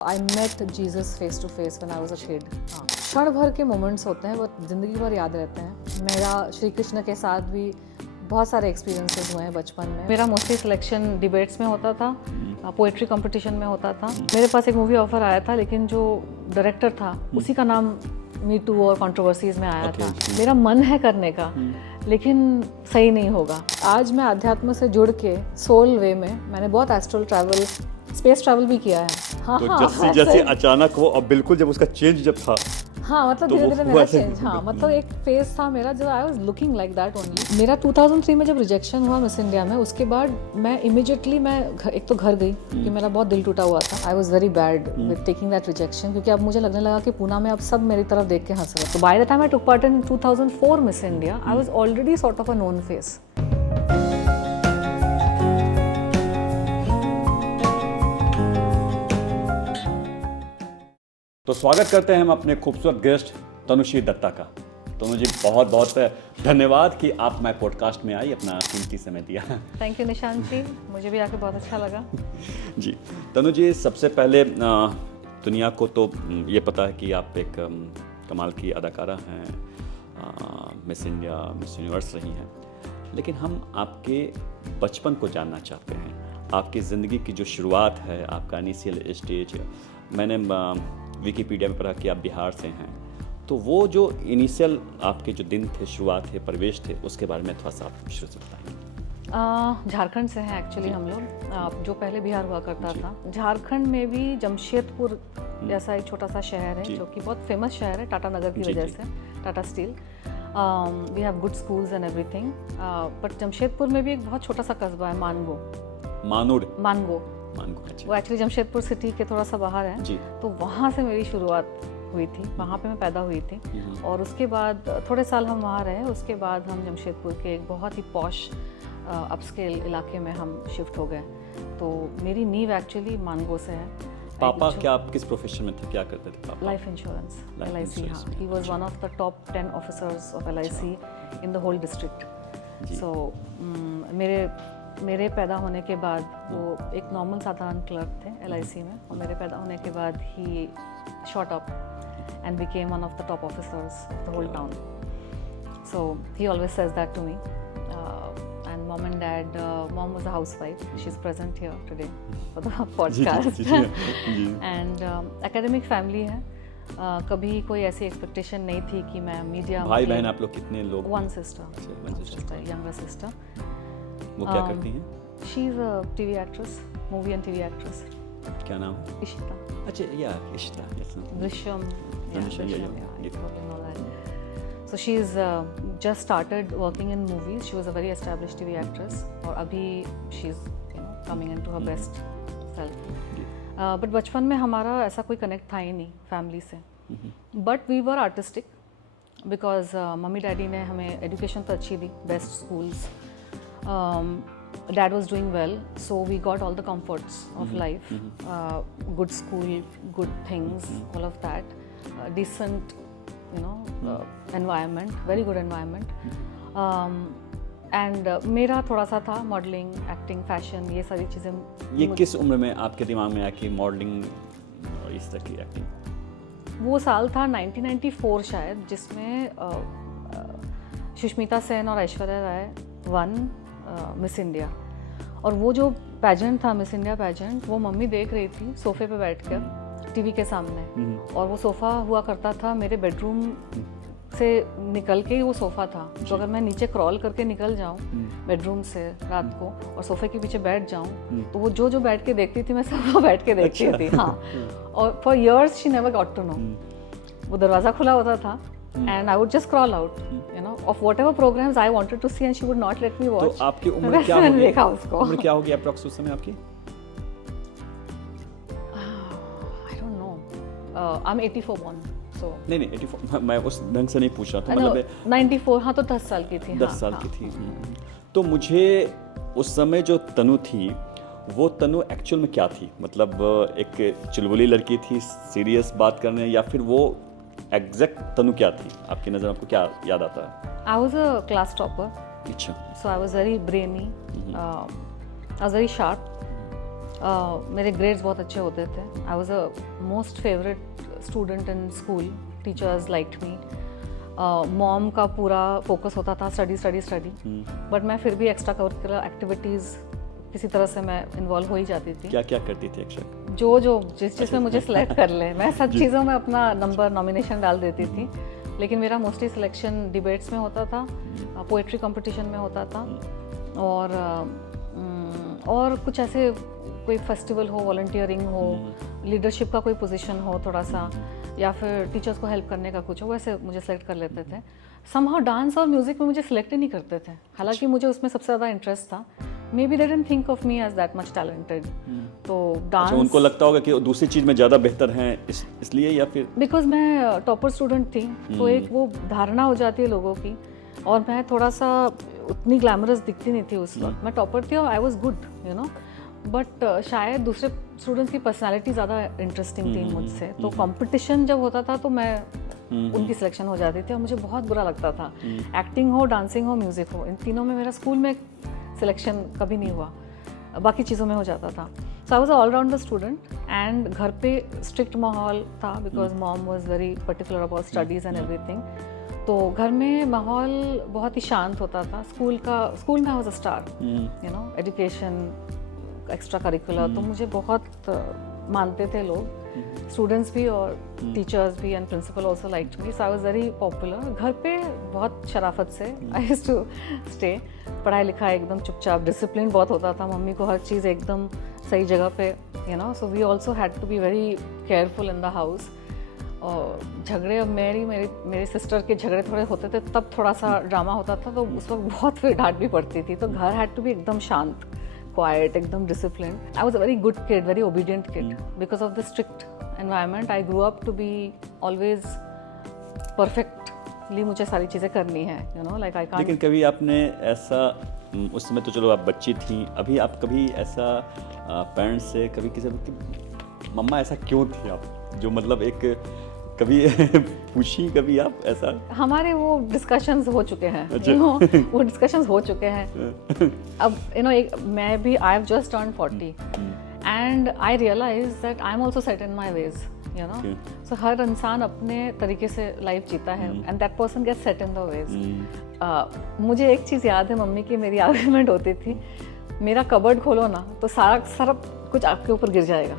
I met Jesus face to face when I was a kid. हाँ, क्षण भर के मोमेंट्स होते हैं वो ज़िंदगी भर याद रहते हैं। मेरा श्री कृष्ण के साथ भी बहुत सारे एक्सपीरियंसेस हुए हैं बचपन में। मेरा मोस्टली सिलेक्शन डिबेट्स में होता था, पोएट्री कंपटीशन में होता था। मेरे पास एक मूवी ऑफर आया था, लेकिन जो डायरेक्टर था उसी का नाम मी टू और कंट्रोवर्सीज में आया था। मेरा मन है करने का, लेकिन सही नहीं होगा। आज मैं अध्यात्म से जुड़ के सोल वे में मैंने बहुत एस्ट्रल ट्रैवल, स्पेस ट्रैवल भी किया है। हाँ, तो जैसे अचानक वो अब बिल्कुल जब उसका चेंज जब था, हाँ, मतलब तो धीरे धीरे मेरा ऐसे चेंज, हाँ, मतलब एक फेज था मेरा जब I was looking like that only. मेरा 2003 में जब रिजेक्शन हुआ मिस इंडिया में, उसके बाद मैं इमीडिएटली एक तो घर गई क्योंकि मेरा बहुत दिल टूटा हुआ था। I was very bad with taking that rejection, क्योंकि अब मुझे लगने लगा कि पूना में अब सब मेरी तरफ देख के हंस रहे। तो by the time I took part in 2004 miss India, I was already sort of a known face. तो स्वागत करते हैं हम अपने खूबसूरत गेस्ट तनुश्री दत्ता का। तनु जी, बहुत बहुत धन्यवाद कि आप मैं पॉडकास्ट में आई, अपना कीमती समय दिया। थैंक यू निशांत जी, मुझे भी आके बहुत अच्छा लगा। जी तनु जी, सबसे पहले दुनिया को तो ये पता है कि आप एक कमाल की अदाकारा हैं, मिस इंडिया, मिस यूनिवर्स रही हैं, लेकिन हम आपके बचपन को जानना चाहते हैं। आपकी ज़िंदगी की जो शुरुआत है, आपका इनिशियल स्टेज, मैंने विकिपीडिया में पढ़ा कि आप बिहार से हैं, तो वो जो इनिशियल आपके जो दिन थे, शुरुआत थे, परिवेश थे, उसके बारे में थोड़ा सा आप शुरू से बताइए। झारखंड से हैं एक्चुअली हम लोग, जो पहले बिहार हुआ करता था। झारखंड में भी जमशेदपुर जैसा एक छोटा सा शहर है जो कि बहुत फेमस शहर है टाटा नगर की वजह से, Tata Steel. We have good schools and everything, but Jamshedpur में भी एक बहुत छोटा सा कस्बा है, मानगो। वो एक्चुअली जमशेदपुर सिटी के थोड़ा सा बाहर है, तो वहाँ से मेरी शुरुआत हुई थी, वहाँ पे मैं पैदा हुई थी। और उसके बाद थोड़े साल हम वहाँ रहे, उसके बाद हम जमशेदपुर के एक बहुत ही पॉश अपस्केल इलाके में हम शिफ्ट हो गए। तो मेरी नींव एक्चुअली मानगो से है। पापा क्या आप किस प्रोफेशन में थे, क्या करते थे पापा? Life insurance, LIC। हाँ, he was one of the top 10 officers of LIC in the whole district. So मेरे पैदा होने के बाद वो एक नॉर्मल साधारण क्लर्क थे LIC में, और मेरे पैदा होने के बाद ही shot up and became one of the top officers of the whole town. So he always says that to me. And mom and dad, mom was a housewife. She's present here today for the podcast. And academic family है। कभी कोई ऐसी expectation नहीं थी कि मैं media. भाई बहन आप लोग कितने लोग? One sister, younger sister. वो क्या करती हैं? She is a TV actress, movie and TV actress. क्या नाम है? इशिता। अच्छा, Ishita. Drishyam. So she's just started working in movies. She was a very established TV actress, और अभी she's coming into her best self. But बचपन में हमारा ऐसा कोई कनेक्ट था ही नहीं फैमिली से। But we were artistic because mummy daddy ने हमें एजुकेशन तो अच्छी दी, best schools. Dad was doing well, so we got all the comforts of life, good school, good things, all of that, decent, environment, very good environment. And मेरा थोड़ा सा था modelling, acting, fashion, ये सारी चीज़ें। ये किस उम्र में आपके दिमाग में आया कि मॉडलिंग और इस तरह की एक्टिंग? वो साल था 1994 शायद, जिसमें सुष्मिता सेन और Aishwarya Rai one miss India. और वो जो पैजेंट था, मिस इंडिया पैजेंट, वो मम्मी देख रही थी सोफे पे बैठकर टीवी के सामने। और वो सोफ़ा हुआ करता था मेरे बेडरूम से निकल के ही वो सोफ़ा था, तो अगर मैं नीचे क्रॉल करके निकल जाऊँ बेडरूम से रात को और सोफ़े के पीछे बैठ जाऊँ, तो वो जो बैठ के देखती थी मैं सब बैठ के देखती थी। हाँ, और for years she never got to know. वो दरवाज़ा खुला होता था and I would just crawl out, of whatever programs I wanted to see, and she would not let me watch. तो आपकी उम्र क्या होगी? देखा उसको। उम्र क्या होगी अप्रॉक्स उस समय आपकी? I don't know. I'm 84 born, so. नहीं 84, मैं उस ढंग से नहीं पूछ रहा था, मतलब 94, हाँ, तो 10 साल की थी। 10 साल की थी। तो मुझे उस समय जो तनु थी, वो तनु एक्चुअल में क्या थी? मतलब एक चुलबुली लड़की थी, सीरियस बात करने, या फिर वो एग्जैक्ट तनु क्या थी आपकी नज़र? आपको क्या याद आता है? I was a class topper. अच्छा। So I was very brainy. I was very sharp. मेरे ग्रेड्स बहुत अच्छे होते थे. I was a most favourite student in school. Teachers liked me. Mom का पूरा फोकस होता था स्टडी स्टडी स्टडी. बट मैं फिर भी एक्स्ट्रा करिकुलर एक्टिविटीज़ किसी तरह से मैं इन्वॉल्व हो ही जाती थी. क्या क्या करती थी एक्स्ट्रा? जिस चीज़ में मुझे सेलेक्ट कर ले, मैं सब चीज़ों में अपना नंबर नॉमिनेशन डाल देती थी. लेकिन मेरा मोस्टली सिलेक्शन डिबेट्स में होता था, पोएट्री कंपटीशन में होता था, और कुछ ऐसे कोई फेस्टिवल हो, वॉलंटियरिंग हो, लीडरशिप का कोई पोजीशन हो थोड़ा सा, या फिर टीचर्स को हेल्प करने का कुछ हो, वैसे मुझे सेलेक्ट कर लेते थे. समहाउ डांस और म्यूज़िक में मुझे सिलेक्ट ही नहीं करते थे, हालांकि मुझे उसमें सबसे ज़्यादा इंटरेस्ट था. Maybe they didn't think of me as that much talented. तो डांस, उनको लगता होगा कि दूसरी चीज़ में ज़्यादा बेहतर हैं इसलिए, या फिर बिकॉज मैं टॉपर स्टूडेंट थी, तो एक वो धारणा हो जाती है लोगों की, और मैं थोड़ा सा उतनी ग्लैमरस दिखती नहीं थी उस वक्त. मैं टॉपर थी और I was good, you know, but शायद दूसरे स्टूडेंट्स की पर्सनैलिटी ज़्यादा इंटरेस्टिंग थी मुझसे. तो कंपटीशन जब होता था तो मैं उनकी सिलेक्शन हो जाती थी, और मुझे बहुत बुरा लगता था. एक्टिंग हो, डांसिंग हो, म्यूज़िक हो, इन तीनों में मेरा स्कूल में सिलेक्शन कभी नहीं हुआ, बाकी चीज़ों में हो जाता था. So I was allrounder student. And घर पे स्ट्रिक्ट माहौल था, because mom was very particular about studies and everything. तो घर में माहौल बहुत ही शांत होता था. स्कूल में I was a star, you know, education, extra curricular, तो मुझे बहुत मानते थे लोग, स्टूडेंट्स भी और टीचर्स भी, and principal also liked me. So I was very popular. घर पे बहुत शराफत से आई यूज्ड टू स्टे. पढ़ाई लिखाई एकदम चुपचाप, डिसिप्लिन बहुत होता था. मम्मी को हर चीज़ एकदम सही जगह पे, you know. So we also had to be very careful in the house. और झगड़े, अब मेरी सिस्टर के झगड़े थोड़े होते थे, तब थोड़ा सा ड्रामा होता था, तो उस वक्त बहुत फिर डांट भी पड़ती थी. तो घर हैड टू बी एकदम शांत, quiet, एकदम disciplined. I was a very good kid, very obedient kid. Because of the strict environment, I grew up to be always perfectly. मुझे सारी चीज़ें करनी है, you know, like I can't. लेकिन कभी आपने ऐसा, उस समय तो चलो आप बच्ची थी, अभी आप कभी ऐसा पेरेंट्स से कभी किसी कि मम्मा ऐसा क्यों थी आप, जो मतलब एक कभी पूछी कभी आप ऐसा? हमारे वो डिस्कशंस हो चुके हैं, you know, वो डिस्कशंस हो चुके हैं. अब you know, मैं भी I have just turn 40 and I realise that I am also set in my ways, you know. So हर इंसान अपने तरीके से लाइफ जीता है, and that person gets set in the ways. मुझे एक चीज़ याद है, मम्मी की मेरी आर्ग्यूमेंट होती थी, मेरा कबर्ड खोलो ना तो सारा कुछ आपके ऊपर गिर जाएगा.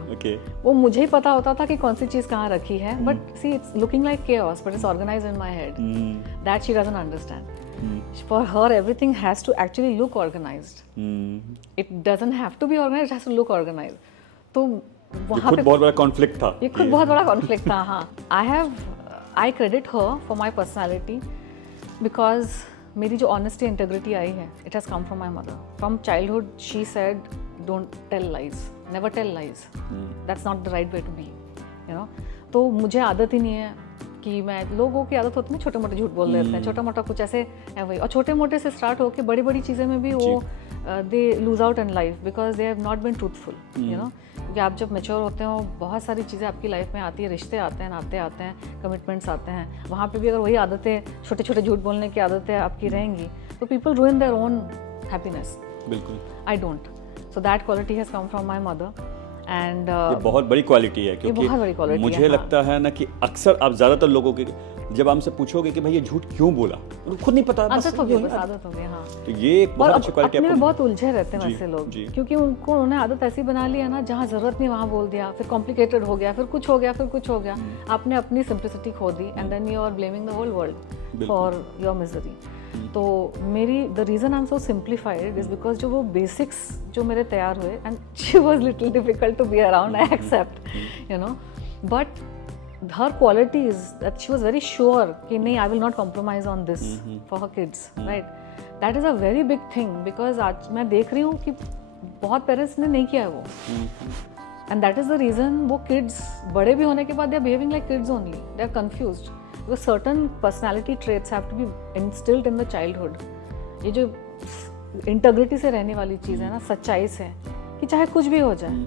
वो मुझे ही पता होता था कि कौन सी चीज़ कहाँ रखी है, but see it's looking like chaos, but it's organized in my head. That she doesn't understand. For her, everything has to actually look organized. It doesn't have to be organized, it has to look organized. तो वहाँ पे बहुत बड़ा conflict था. ये खुद बहुत बड़ा कॉन्फ्लिक्ट था. हाँ, I credit her for my personality because मेरी जो ऑनेस्टी इंटेग्रिटी आई है, it has come from my mother. From childhood she said don't tell lies, never tell lies, that's not the right way to be, you know. तो मुझे आदत ही नहीं है कि मैं, लोगों की आदत होती है छोटे मोटे झूठ बोल देते हैं, छोटा मोटा कुछ ऐसे है वही, और छोटे मोटे से स्टार्ट होकर बड़ी बड़ी चीज़ें में भी वो they lose out in life because they have not been truthful, you know. क्योंकि आप जब मैच्योर होते हो, बहुत सारी चीज़ें आपकी लाइफ में आती है, रिश्ते आते हैं, नाते आते हैं, कमिटमेंट्स आते हैं. वहाँ पे भी अगर वही आदतें, छोटे छोटे झूठ बोलने की आदतें आपकी रहेंगी, तो people ruin their own happiness. बिल्कुल. I don't. So that quality has come from my mother. And ये बहुत बड़ी क्वालिटी है, क्योंकि बहुत बड़ी क्वालिटी मुझे लगता है ना कि अक्सर आप ज़्यादातर लोगों के, जब हमसे पूछोगे कि भाई ये झूठ क्यों बोला, उनको खुद नहीं पता, आदत हो गई, आदत हो गई. हाँ, तो ये एक बहुत अच्छी क्वालिटी है. अपने में बहुत उलझे रहते हैं वैसे लोग, क्योंकि उन्होंने आदत ऐसी बना ली है ना, जहाँ ज़रूरत नहीं वहाँ बोल दिया, फिर कॉम्प्लिकेटेड हो गया, फिर कुछ हो गया, फिर कुछ हो गया. आपने अपनी सिंप्लिसिटी खो दी, and then you are blaming the whole world for your misery. तो मेरी, the reason I am so simplified is because जो वो बेसिक्स जो मेरे तैयार हुए, and she was little difficult to be around, I accept, you know, but her quality is that she was very sure कि नहीं, I will not compromise on this for her kids, right? That is a very big thing because आज मैं देख रही हूँ कि बहुत parents ने नहीं किया है वो, and that is the reason वो kids बड़े भी होने के बाद they are behaving like kids only, they are confused because certain personality traits have to be instilled in the childhood. ये जो इंटीग्रिटी से रहने वाली चीज़ है ना, सच्चाई से, कि चाहे कुछ भी हो जाए,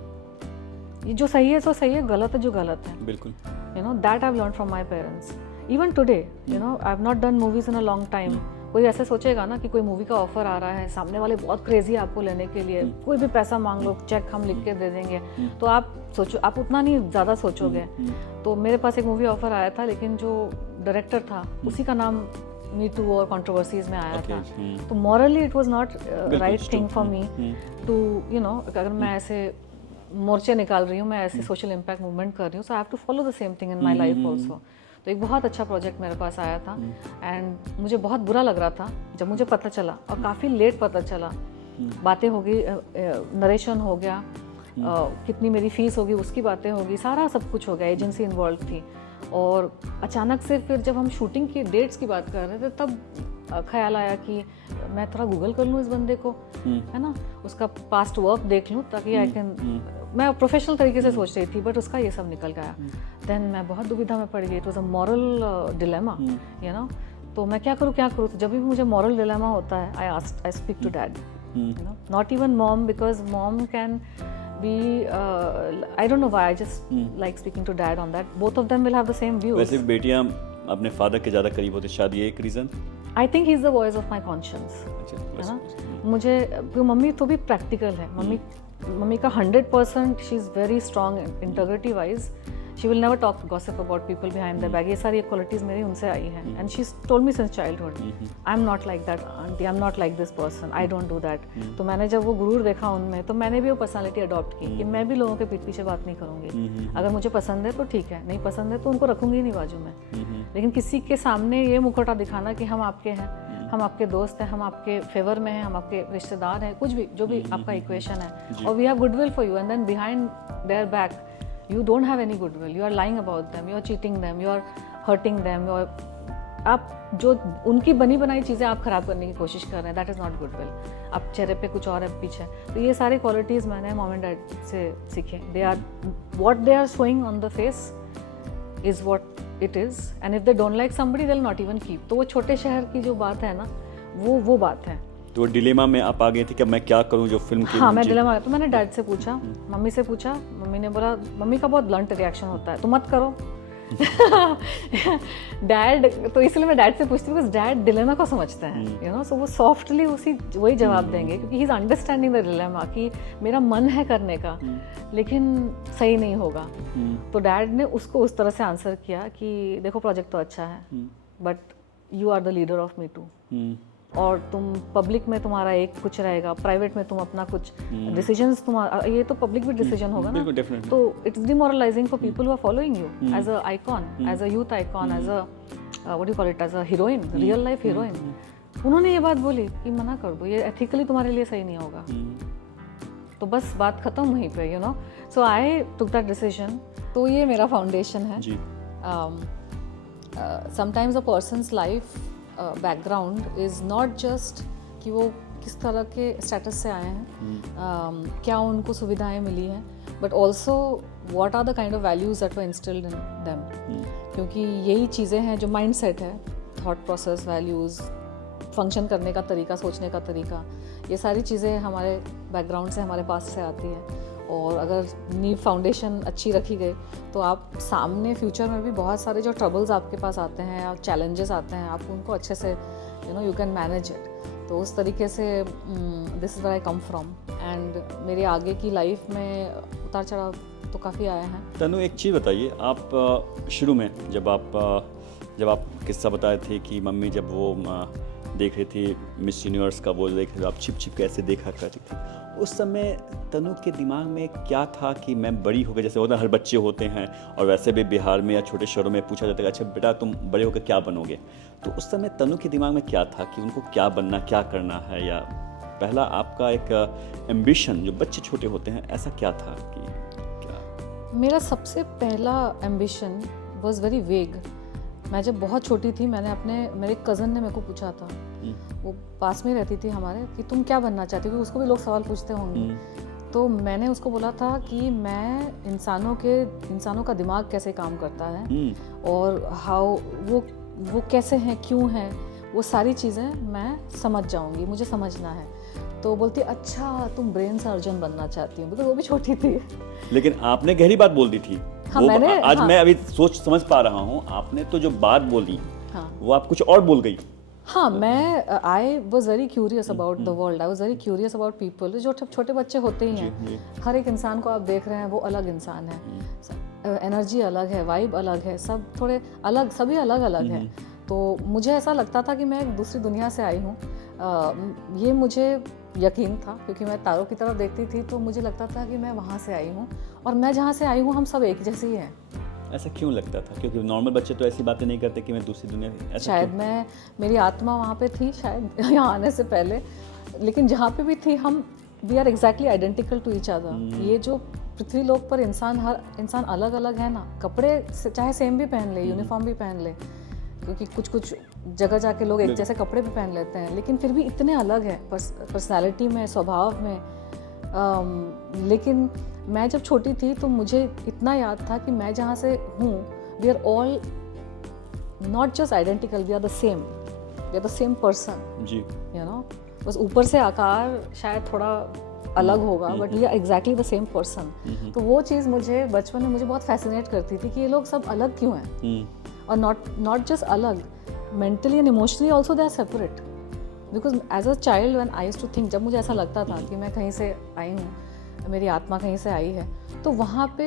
ये जो सही है सो सही है, गलत है जो गलत है. बिल्कुल. You know, that I've learned from my parents. Even today, you know, I've not done movies in a long time, कोई ऐसे सोचेगा ना कि कोई मूवी का ऑफर आ रहा है, सामने वाले बहुत क्रेजी है आपको लेने के लिए, कोई भी पैसा मांग लो, चेक हम लिख के दे देंगे, तो आप सोचो, आप उतना नहीं ज़्यादा सोचोगे। तो मेरे पास एक मूवी ऑफर आया था, लेकिन जो डायरेक्टर था उसी का नाम मी टू और कंट्रोवर्सीज में आया था, तो morally it was not right thing for me to you know, अगर मैं ऐसे मोर्चे निकाल रही हूँ, मैं ऐसे सोशल इम्पैक्ट मूवमेंट कर रही हूँ, so I have to follow the same thing in my life also. तो एक बहुत अच्छा प्रोजेक्ट मेरे पास आया था एंड मुझे बहुत बुरा लग रहा था जब मुझे पता चला, और काफ़ी लेट पता चला। बातें हो गई, नरेशन हो गया, कितनी मेरी फीस होगी उसकी बातें होगी, सारा सब कुछ हो गया, एजेंसी इन्वॉल्व थी। और अचानक से फिर जब हम शूटिंग की डेट्स की बात कर रहे थे, तब ख्याल आया कि मैं थोड़ा गूगल कर लूँ इस बंदे को, है ना, उसका पास्ट वर्क देख लूँ ताकि आई कैन, मैं प्रोफेशनल तरीके से सोच रही थी, बट उसका ये सब निकल गया। देन मैं बहुत दुविधा में पड़ गई, it was a moral dilemma, you know, तो मैं क्या करूँ। तो जब भी मुझे मॉरल डिलेमा होता है, I speak to dad, you know, not even mom, because mom can be I don't know why, I just like speaking to dad on that. Both of them will have the same views. वैसे बेटियां अपने father के ज़्यादा करीब होती, शायद ये एक reason. I think he's the voice of my conscience, है ना। मुझे मम्मी तो भी प्रैक्टिकल है, मम्मी का 100%, she is very strong integrity wise, she will never talk gossip about people behind there back, ये सारी क्वालिटीज़ मेरी उनसे आई हैं। And she told me since childhood, I am not like that aunty, I am not like this person, I don't do that. तो मैंने जब वो गुरूर देखा उनमें, तो मैंने भी वो पर्सनालिटी अडॉप्ट की कि मैं भी लोगों के पीठ पीछे बात नहीं करूँगी। अगर मुझे पसंद है तो ठीक है, नहीं पसंद है तो उनको रखूँगी नहीं बाजू में। लेकिन किसी के सामने ये मुखौटा दिखाना कि हम आपके हैं, हम आपके दोस्त हैं, हम आपके फेवर में हैं, हम आपके रिश्तेदार हैं, कुछ भी जो भी आपका इक्वेशन है, और we have goodwill for you, and then behind there back you don't have any goodwill, you are lying about them, you are cheating them, you are hurting them, you are, आप जो उनकी बनी बनाई चीज़ें आप ख़राब करने की कोशिश कर रहे हैं, that is not goodwill। आप चेहरे पे कुछ और है पीछे। तो ये सारी क्वालिटीज़ मैंने मॉम एंड डैड से सीखे। They are what they are showing on the face is what it is, and if they don't like somebody they'll not even keep। तो वो छोटे शहर की जो बात है ना, वो बात है। तो डिलेमा में आप आ गए थे कि मैं क्या करूं जो फिल्म की। हाँ, मैं डिलेमा, तो मैंने डैड से पूछा, मम्मी से पूछा, मम्मी ने बोला, मम्मी का बहुत ब्लंट रिएक्शन होता है, तो मत करो। डैड, तो इसलिए मैं डैड से पूछती हूँ, बिकॉज डैड डिलेमा को समझते हैं, यू नो, सो वो सॉफ्टली वही जवाब देंगे, क्योंकि he is understanding the dilemma कि मेरा मन है करने का, लेकिन सही नहीं होगा। तो डैड ने उसको उस तरह से आंसर किया कि देखो प्रोजेक्ट तो अच्छा है, but you are the leader of me too, और तुम पब्लिक में तुम्हारा एक कुछ रहेगा, प्राइवेट में तुम अपना कुछ डिसीजंस, तुम्हारा ये तो पब्लिक भी डिसीजन होगा ना, तो it's demoralizing for people who are following you as a icon, as a youth icon, as a what you call it, as a heroine, real life heroine. उन्होंने ये बात बोली कि मना कर दो, ये एथिकली तुम्हारे लिए सही नहीं होगा। तो बस बात खत्म वहीं पे, you know. So I took that decision. तो ये मेरा फाउंडेशन है। Sometimes a persons life background is not just कि वो किस तरह के स्टेटस से आए हैं, क्या उनको सुविधाएं मिली हैं, but also what are the kind of values that were instilled in them. क्योंकि यही चीज़ें हैं जो माइंड सेट है, थॉट प्रोसेस, वैल्यूज़, फंक्शन करने का तरीका, सोचने का तरीका, ये सारी चीज़ें हमारे बैकग्राउंड से, हमारे पास से आती हैं। और अगर नींव फाउंडेशन अच्छी रखी गई तो आप सामने फ्यूचर में भी बहुत सारे जो ट्रबल्स आपके पास आते हैं या चैलेंजेस आते हैं, आप उनको अच्छे से you know you can manage it. तो उस तरीके से this is where I come from, and मेरे आगे की लाइफ में उतार चढ़ाव तो काफ़ी आए हैं। तनु, एक चीज़ बताइए, आप शुरू में जब आप किस्सा बताए थे कि मम्मी जब वो देख रही थी मिस यूनिवर्स का, वो देख रहे, आप छिप कैसे देखा करती थी, उस समय तनु के दिमाग में क्या था कि मैं बड़ी हो गई, जैसे होता है हर बच्चे होते हैं, और वैसे भी बिहार में या छोटे शहरों में पूछा जाता है अच्छा बेटा तुम बड़े होकर क्या बनोगे, तो उस समय तनु के दिमाग में क्या था कि उनको क्या बनना, क्या करना है, या पहला आपका एक एम्बिशन जो बच्चे छोटे होते हैं ऐसा क्या था कि क्या? मेरा सबसे पहला एम्बिशन वॉज वेरी वेग। मैं जब बहुत छोटी थी, मेरे कज़न ने मेरे को पूछा था, वो पास में रहती थी हमारे, कि तुम क्या बनना चाहती हो, क्योंकि उसको भी लोग सवाल पूछते होंगे। तो मैंने उसको बोला था कि मैं इंसानों का दिमाग कैसे काम करता है, और हाउ वो कैसे हैं, क्यों हैं, वो सारी चीज़ें मैं समझ जाऊंगी, मुझे समझना है। तो बोलती अच्छा तुम ब्रेन सर्जन बनना चाहती हो, बिकॉज वो भी छोटी थी। लेकिन आपने गहरी बात बोल दी थी। हाँ, मैंने आज मैं अभी सोच समझ पा रहा हूँ, आपने तो जो बात बोली वो आप कुछ और बोल गई। हाँ, मैं आई was very curious about the world, I was very curious about people. जो छोटे बच्चे होते ही हैं, हर एक इंसान को आप देख रहे हैं वो अलग इंसान है, एनर्जी अलग है, वाइब अलग है, सब थोड़े अलग, सभी अलग अलग है। तो मुझे ऐसा लगता था कि मैं एक दूसरी दुनिया से आई हूँ। ये मुझे यकीन था क्योंकि मैं तारों की तरफ देखती थी, तो मुझे लगता था कि मैं वहाँ से आई हूँ और मैं जहाँ से आई हूँ हम सब एक जैसे ही हैं। ऐसा क्यों लगता था? क्योंकि नॉर्मल बच्चे तो ऐसी बातें नहीं करते कि मैं दूसरी दुनिया, ऐसा शायद मेरी आत्मा वहाँ पे थी शायद यहाँ आने से पहले, लेकिन जहाँ पे भी थी हम we are exactly identical to each other. ये जो पृथ्वी लोक पर हर इंसान अलग अलग है ना, कपड़े चाहे सेम भी पहन ले, यूनिफॉर्म भी पहन ले, क्योंकि कुछ जगह जाके लोग एक जैसे कपड़े भी पहन लेते हैं, लेकिन फिर भी इतने अलग है पर्सनालिटी में, स्वभाव में। लेकिन मैं जब छोटी थी तो मुझे इतना याद था कि मैं जहाँ से हूँ we are all not just identical, we are the same person जी, यू नो। बस ऊपर से आकार शायद थोड़ा अलग होगा, but we are exactly the same person. तो वो चीज़ मुझे बचपन में मुझे बहुत फैसिनेट करती थी कि ये लोग सब अलग क्यों हैं, और नॉट जस्ट अलग, mentally and emotionally also they are separate. Because as a child when I used to think, जब मुझे ऐसा लगता था कि मैं कहीं से आई हूँ, मेरी आत्मा कहीं से आई है, तो वहाँ पे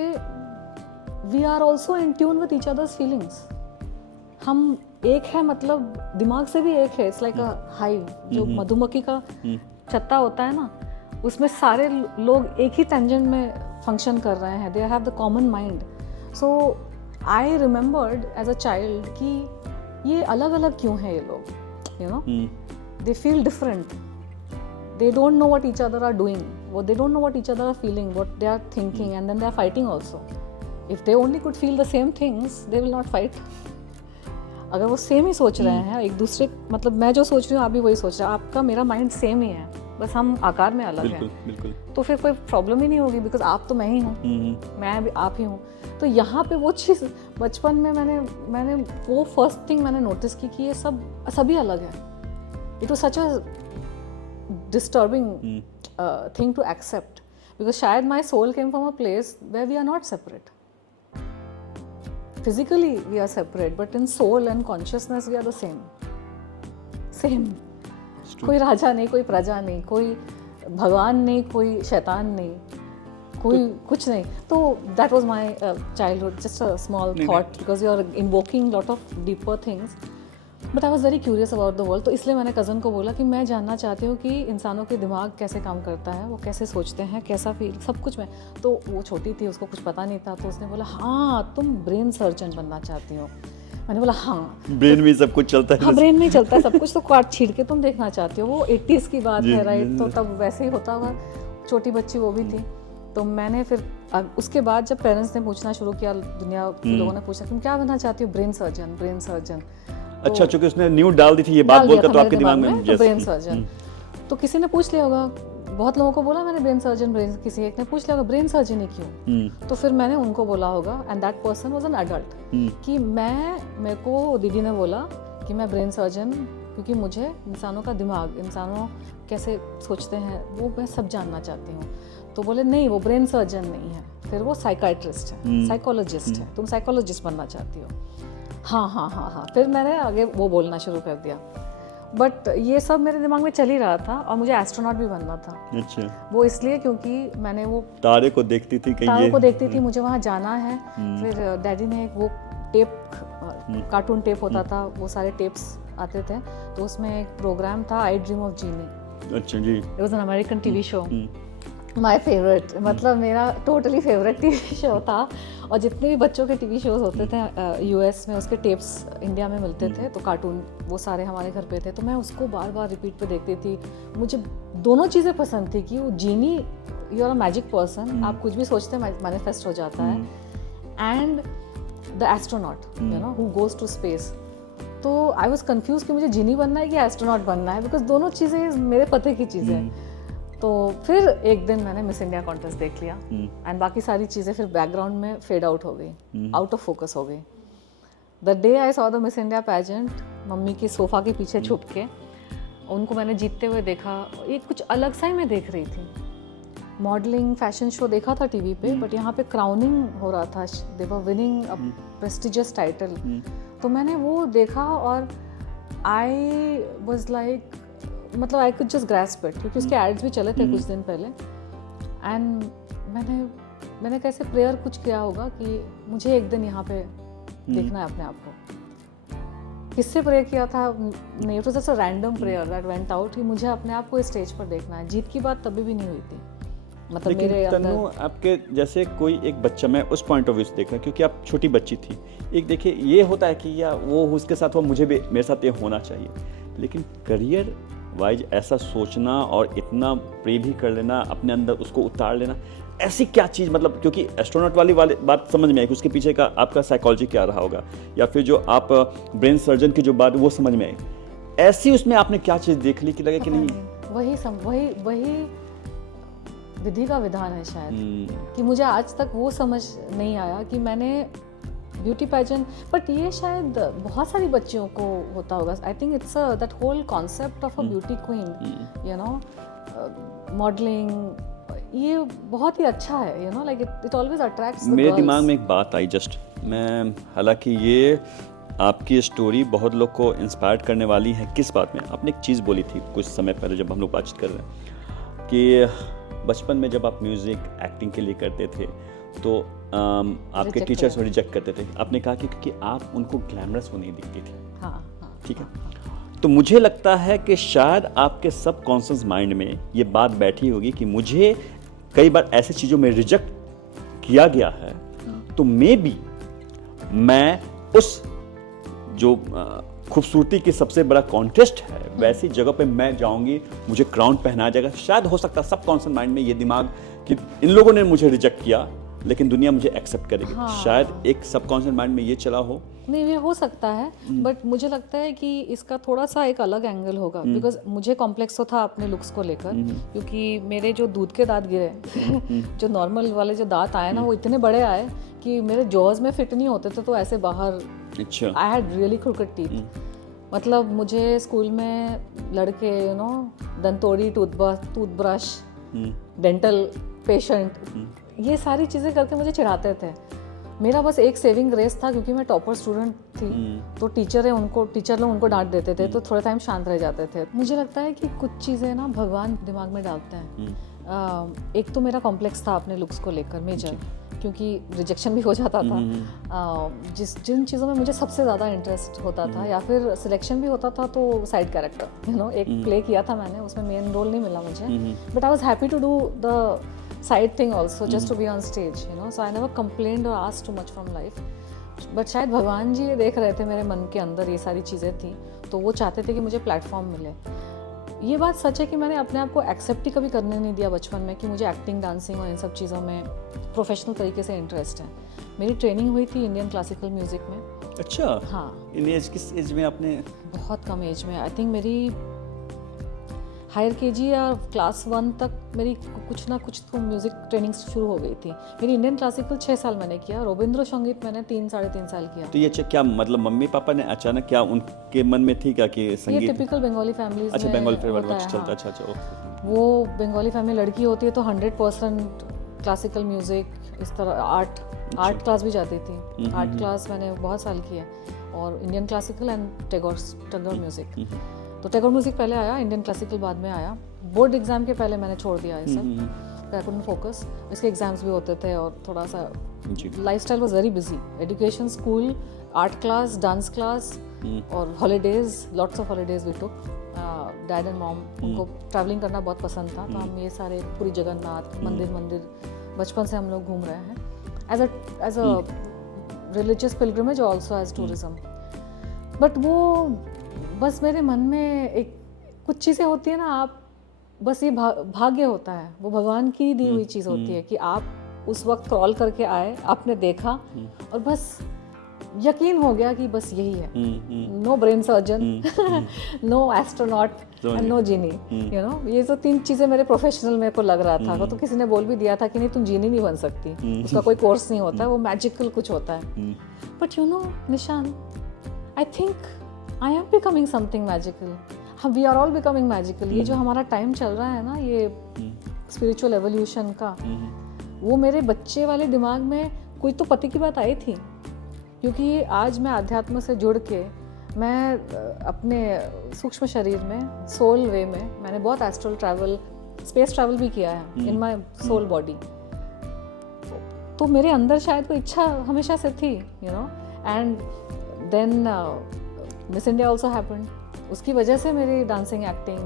we are also in tune with each other's feelings. हम एक है, मतलब दिमाग से भी एक है। इट्स लाइक अ हाइव, जो मधुमक्खी का छत्ता होता है ना, उसमें सारे लोग एक ही टेंजेंट में फंक्शन कर रहे हैं, they have the common mind. So I remembered as a child कि ये अलग अलग क्यों हैं ये लोग, you know, they feel different, they don't know what each other are doing, they don't know what each other are feeling, what they are thinking, and then they are fighting also. If they only could feel the same things, they will not fight. अगर वो same ही सोच रहे हैं एक दूसरे, मतलब मैं जो सोच रही हूँ आप भी वही सोच रहे हैं, आपका मेरा माइंड सेम ही है, बस हम आकार में अलग हैं, बिल्कुल। तो फिर कोई प्रॉब्लम ही नहीं होगी, बिकॉज आप तो मैं ही हूँ, मैं भी आप ही हूँ। तो यहाँ पे वो चीज़ बचपन में मैंने वो फर्स्ट थिंग मैंने नोटिस की कि ये सभी अलग है। It was such a disturbing thing to accept, because shayad my soul came from a place where we are not separate. Physically we are separate, but in soul and consciousness we are the same. कोई राजा नहीं, कोई प्रजा नहीं, कोई भगवान नहीं, कोई शैतान नहीं, कोई कुछ नहीं। तो that was my childhood, just a small thought, because you are invoking lot of deeper things. But I was very curious about the world. तो इसलिए मैंने कज़न को बोला कि मैं जानना चाहती हूँ कि इंसानों के दिमाग कैसे काम करता है, वो कैसे सोचते हैं, कैसा फील, सब कुछ मैं। तो वो छोटी थी, उसको कुछ पता नहीं था, तो उसने बोला हाँ तुम ब्रेन सर्जन बनना चाहती हो। मैंने बोला हाँ, ब्रेन में सब कुछ चलता है। हाँ, ब्रेन में ही चलता है सब कुछ, तो काट छीड़ के तुम देखना चाहती हो। वो 80s की बात है, राइट, तो तब वैसे ही होता होगा, छोटी बच्ची वो भी थी। तो मैंने फिर उसके बाद जब पेरेंट्स ने पूछना शुरू किया, दुनिया के लोगों ने पूछा तुम क्या बनना चाहती हो, ब्रेन सर्जन। अच्छा, चूंकि उसने न्यूज़ डाल दी थी ये बात बोलकर, तो आपके दिमाग में ब्रेन सर्जन। तो किसी ने पूछ लिया होगा, बहुत लोगों को बोला मैंने ब्रेन सर्जन, किसी एक ने पूछ लिया होगा ब्रेन सर्जन ही क्यों। तो फिर मैंने उनको बोला होगा, and that person was an adult, कि मेरे को दीदी ने बोला कि मैं ब्रेन सर्जन, क्योंकि मुझे इंसानों का दिमाग, इंसानों कैसे सोचते हैं वो मैं सब जानना चाहती हूँ। तो बोले नहीं, वो ब्रेन सर्जन नहीं है, फिर वो साइकाइट्रिस्ट है, साइकोलॉजिस्ट है, तुम साइकोलॉजिस्ट बनना चाहती हो। हाँ, फिर मैंने आगे वो बोलना शुरू कर दिया। बट ये सब मेरे दिमाग में चल ही रहा था, और मुझे एस्ट्रोनॉट भी बनना था। अच्छा। वो इसलिए क्योंकि मैंने वो तारों को देखती थी, मुझे वहाँ जाना है। फिर डैडी ने वो टेप, कार्टून टेप होता था, वो सारे टेप्स आते थे, तो उसमें एक प्रोग्राम था आई ड्रीम ऑफ जीनी। अच्छा जी। It was an American TV show, my favourite, मतलब मेरा टोटली फेवरेट टीवी शो था। और जितने भी बच्चों के टीवी शोज होते थे यूएस में, उसके टेप्स इंडिया में मिलते थे, तो कार्टून वो सारे हमारे घर पे थे, तो मैं उसको बार बार रिपीट पे देखती थी। मुझे दोनों चीज़ें पसंद थी, कि वो Jeannie, you are a magic person, आप कुछ भी सोचते हैं मैनिफेस्ट हो जाता है, and the astronaut, you know, who goes to space. तो आई वॉज कन्फ्यूज कि मुझे जीनी बनना है कि एस्ट्रोनॉट बनना है, बिकॉज दोनों चीज़ें मेरे पते की चीज़ें हैं। तो फिर एक दिन मैंने मिस इंडिया कॉन्टेस्ट देख लिया, एंड बाकी सारी चीज़ें फिर बैकग्राउंड में फेड आउट हो गई, आउट ऑफ फोकस हो गई। The day I saw the miss India pageant, mummy के सोफ़ा के पीछे छुप के उनको मैंने जीतते हुए देखा। ये कुछ अलग सा ही मैं देख रही थी। मॉडलिंग, फैशन शो देखा था टीवी पे, बट यहाँ पे क्राउनिंग हो रहा था, दे वर विनिंग अ प्रेस्टिजियस टाइटल। तो मैंने वो देखा, और आई वॉज लाइक, मतलब I could just grasp it, क्योंकि उसके एड्स भी चले थे कुछ दिन पहले। एंड मैंने कैसे प्रेयर कुछ किया होगा कि मुझे एक दिन यहाँ पे देखना है अपने आप को। किससे प्रेयर किया था नहीं, it was just a random prayer that went out कि मुझे अपने आप को स्टेज पर देखना है। जीत की बात तभी भी नहीं हुई थी, मतलब मेरे तनु, अंदर। आपके जैसे कोई एक बच्चा, मैं उस पॉइंट ऑफ व्यू से देख रहा हूँ क्योंकि आप छोटी बच्ची थी, एक देखिए ये होता है कि या वो उसके साथ हुआ, मुझे भी मेरे साथ ये होना चाहिए, लेकिन करियर वाइज ऐसा सोचना और इतना प्रे भी कर लेना, अपने अंदर उसको उतार लेना, ऐसी क्या चीज़, मतलब क्योंकि एस्ट्रोनॉट वाली बात समझ में आई कि उसके पीछे का आपका साइकोलॉजी क्या रहा होगा, या फिर जो आप ब्रेन सर्जन की जो बात वो समझ में आई, ऐसी उसमें आपने क्या चीज़ देख ली कि लगे कि नहीं वही विधि का विधान है शायद, कि मुझे आज तक वो समझ नहीं आया कि मैंने ब्यूटी पैजेंट, बट ये शायद बहुत सारी बच्चियों को होता होगा। I think it's that whole concept of a beauty queen, you know, modelling, ये बहुत ही अच्छा है, you know, like it always attracts the मेरे गर्ल्स। दिमाग में एक बात आई जस्ट, मैं हालांकि ये आपकी स्टोरी बहुत लोग को इंस्पायर करने वाली है। किस बात में? आपने एक चीज़ बोली थी कुछ समय पहले जब हम लोग बातचीत कर रहे हैं कि बचपन में जब आप म्यूज़िक एक्टिंग के लिए करते थे तो आपके टीचर्स रिजेक्ट करते थे। आपने कहा कि क्योंकि आप उनको ग्लैमरस वो नहीं दिखती थी। हाँ, ठीक है। तो मुझे लगता है कि शायद आपके सबकॉन्शियस माइंड में ये बात बैठी होगी कि मुझे कई बार ऐसी चीज़ों में रिजेक्ट किया गया है, तो मे बी मैं उस जो खूबसूरती की सबसे बड़ा कॉन्टेस्ट है वैसी जगह पे मैं जाऊंगी, मुझे क्राउन पहनाया जाएगा। शायद हो सकता है सबकॉन्शियस माइंड में ये दिमाग कि इन लोगों ने मुझे रिजेक्ट किया लेकिन दुनिया मुझे एक्सेप्ट करेगी। हाँ। शायद एक सबकॉन्शियस माइंड में ये चला हो। नहीं, ये हो सकता है, बट मुझे लगता है कि इसका थोड़ा सा एक अलग एंगल होगा, बिकॉज मुझे कॉम्प्लेक्स तो था अपने लुक्स को लेकर, क्योंकि मेरे जो दूध के दांत गिरे जो नॉर्मल वाले जो दांत आए ना वो इतने बड़े आए कि मेरे जॉज में फिट नहीं होते थे, तो ऐसे बाहर। अच्छा। I had really crooked teeth, मतलब मुझे स्कूल में लड़के, यू नो, दंतोड़ी, टूथब्रश, डेंटल पेशेंट, ये सारी चीज़ें करके मुझे चिढ़ाते थे। मेरा बस एक सेविंग ग्रेस था, क्योंकि मैं टॉपर स्टूडेंट थी, तो टीचर लोग उनको डांट देते थे, तो थोड़ा टाइम शांत रह जाते थे। मुझे लगता है कि कुछ चीज़ें ना भगवान दिमाग में डालते हैं। एक तो मेरा कॉम्प्लेक्स था अपने लुक्स को लेकर मेजर, क्योंकि रिजेक्शन भी हो जाता था। जिन चीज़ों में मुझे सबसे ज़्यादा इंटरेस्ट होता था या फिर सिलेक्शन भी होता था, तो साइड कैरेक्टर, यू नो, एक प्ले किया था मैंने, उसमें मेन रोल नहीं मिला मुझे, but I was happy to do the side thing also, just to be on stage, you know, so I never complained or asked too much from life, but शायद भगवान जी ये देख रहे थे मेरे मन के अंदर ये सारी चीज़ें थी, तो वो चाहते थे कि मुझे प्लेटफॉर्म मिले। ये बात सच है कि मैंने अपने आप को एक्सेप्ट ही कभी करने नहीं दिया बचपन में कि मुझे एक्टिंग, डांसिंग और इन सब चीज़ों में प्रोफेशनल तरीके से इंटरेस्ट है। मेरी ट्रेनिंग हुई थी इंडियन क्लासिकल म्यूज़िक में। अच्छा। हाँ। इन एज, किस एज में आपने? बहुत कम एज में, आई थिंक मेरी हायर केजी या क्लास 1 तक मेरी कुछ ना कुछ तो म्यूज़िक ट्रेनिंग शुरू हो गई थी। मेरी इंडियन क्लासिकल 6 साल मैंने किया, रविंद्र संगीत मैंने 3-3.5 साल किया। तो ये क्या मतलब मम्मी पापा ने अचानक, क्या उनके मन में थी क्या कि संगीत? ये टिपिकल बंगाली फैमिलीज अच्छा, में बंगाली होता है, चलता। हाँ। अच्छा। वो बंगाली फैमिली लड़की होती है तो 100% क्लासिकल म्यूज़िक, इस तरह आर्ट क्लास भी जाती थी। आर्ट क्लास मैंने बहुत साल की है, और Indian classical and Tagore music. तो टेगोर म्यूज़िक पहले आया, इंडियन क्लासिकल बाद में आया। बोर्ड एग्ज़ाम के पहले मैंने छोड़ दिया ये सब, आई कुडंट फोकस। इसके एग्ज़ाम्स भी होते थे और थोड़ा सा lifestyle was very busy, education, school, art class, dance class और holidays, lots of holidays we took. Dad and mom, उनको ट्रैवलिंग करना बहुत पसंद था, तो हम ये सारे पूरी जगन्नाथ मंदिर बचपन से हम लोग घूम रहे हैं as a religious pilgrimage, also as tourism. But वो बस मेरे मन में एक कुछ चीज़ें होती है ना, आप बस ये भाग्य होता है, वो भगवान की दी हुई चीज़ होती है कि आप उस वक्त क्रॉल करके आए, आपने देखा और बस यकीन हो गया कि बस यही है। No brain surgeon, no astronaut and no genie, you know, ये जो 3 चीज़ें मेरे प्रोफेशनल मेरे को लग रहा था। तो किसी ने बोल भी दिया था कि नहीं, तुम जीनी नहीं बन सकती, उसका कोई कोर्स नहीं होता है, वो मैजिकल कुछ होता है। बट यू नो निशान, I think I am becoming something magical. We are all becoming magical. ये जो हमारा टाइम चल रहा है ना, ये स्पिरिचुअल एवोल्यूशन का, वो मेरे बच्चे वाले दिमाग में कोई तो पति की बात आई थी, क्योंकि आज मैं अध्यात्म से जुड़ के मैं अपने सूक्ष्म शरीर में, सोल वे में, मैंने बहुत एस्ट्रल ट्रैवल, स्पेस ट्रैवल भी किया है इन माय सोल बॉडी। तो मेरे अंदर शायद कोई इच्छा हमेशा से थी, you know. And then miss India also happened. उसकी वजह से मेरी डांसिंग, एक्टिंग,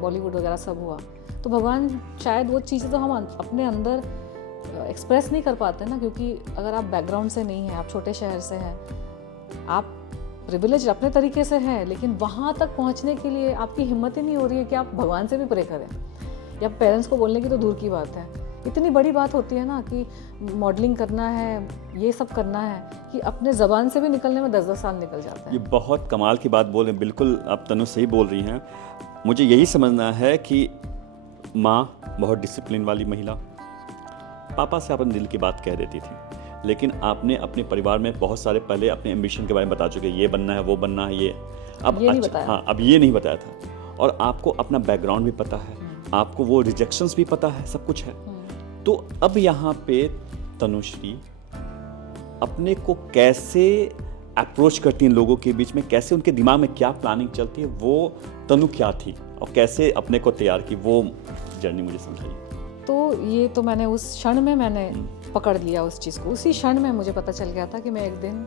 बॉलीवुड वगैरह सब हुआ। तो भगवान शायद वो चीज़ें तो हम अपने अंदर एक्सप्रेस नहीं कर पाते ना, क्योंकि अगर आप बैकग्राउंड से नहीं हैं, आप छोटे शहर से हैं, आप प्रिविलेज अपने तरीके से हैं, लेकिन वहाँ तक पहुँचने के लिए आपकी हिम्मत ही नहीं हो रही है कि आप भगवान से भी प्रे करें, या पेरेंट्स को बोलने की तो दूर की बात है। इतनी बड़ी बात होती है ना कि मॉडलिंग करना है, ये सब करना है, कि अपने ज़बान से भी निकलने में 10-10 साल निकल जाते हैं। ये बहुत कमाल की बात बोल रहे हैं, बिल्कुल आप तनु सही बोल रही हैं। मुझे यही समझना है कि माँ बहुत डिसिप्लिन वाली महिला, पापा से अपने दिल की बात कह देती थी, लेकिन आपने अपने परिवार में बहुत सारे पहले अपने एम्बिशन के बारे में बता चुके, ये बनना है, वो बनना है, ये अब ये नहीं बताया। हाँ, अब ये नहीं बताया था। और आपको अपना बैकग्राउंड भी पता है, आपको वो रिजेक्शंस भी पता है, सब कुछ है। तो अब यहाँ पे तनुश्री अपने को कैसे अप्रोच करती हैं लोगों के बीच में, कैसे उनके दिमाग में क्या प्लानिंग चलती है, वो तनु क्या थी और कैसे अपने को तैयार की, वो जर्नी मुझे समझाइए। तो ये तो मैंने उस क्षण में मैंने पकड़ लिया उस चीज़ को। उसी क्षण में मुझे पता चल गया था कि मैं एक दिन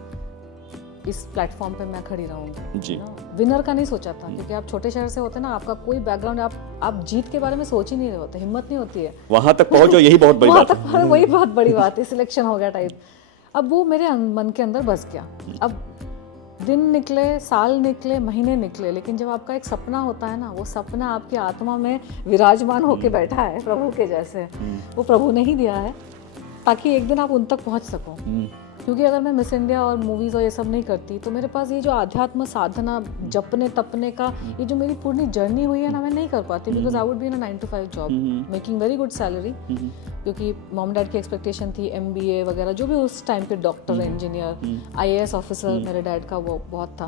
इस प्लेटफॉर्म पे मैं खड़ी रहूँगी जी। विनर का नहीं सोचा था, क्योंकि आप छोटे शहर से होते ना, आपका कोई बैकग्राउंड, आप जीत के बारे में सोच ही नहीं रहे होते, हिम्मत नहीं होती है। वहां तक पहुंचो, यही बहुत बड़ी बात है। वही बहुत बड़ी बात है, सिलेक्शन हो गया टाइप। अब वो मेरे मन के अंदर बस गया। अब दिन निकले, साल निकले, महीने निकले, लेकिन जब आपका एक सपना होता है ना, वो सपना आपकी आत्मा में विराजमान होके बैठा है प्रभु के जैसे। वो प्रभु ने ही दिया है ताकि एक दिन आप उन तक पहुंच सको। क्योंकि अगर मैं मिस इंडिया और मूवीज़ और ये सब नहीं करती, तो मेरे पास ये जो आध्यात्म साधना, जपने तपने का ये जो मेरी पूरी जर्नी हुई है ना, मैं नहीं कर पाती। Because I would be in a 9 to 5 job making very good salary, क्योंकि मॉम डैड की एक्सपेक्टेशन थी MBA वगैरह, जो भी उस टाइम पे डॉक्टर, इंजीनियर, IAS ऑफिसर मेरे डैड का वो बहुत था।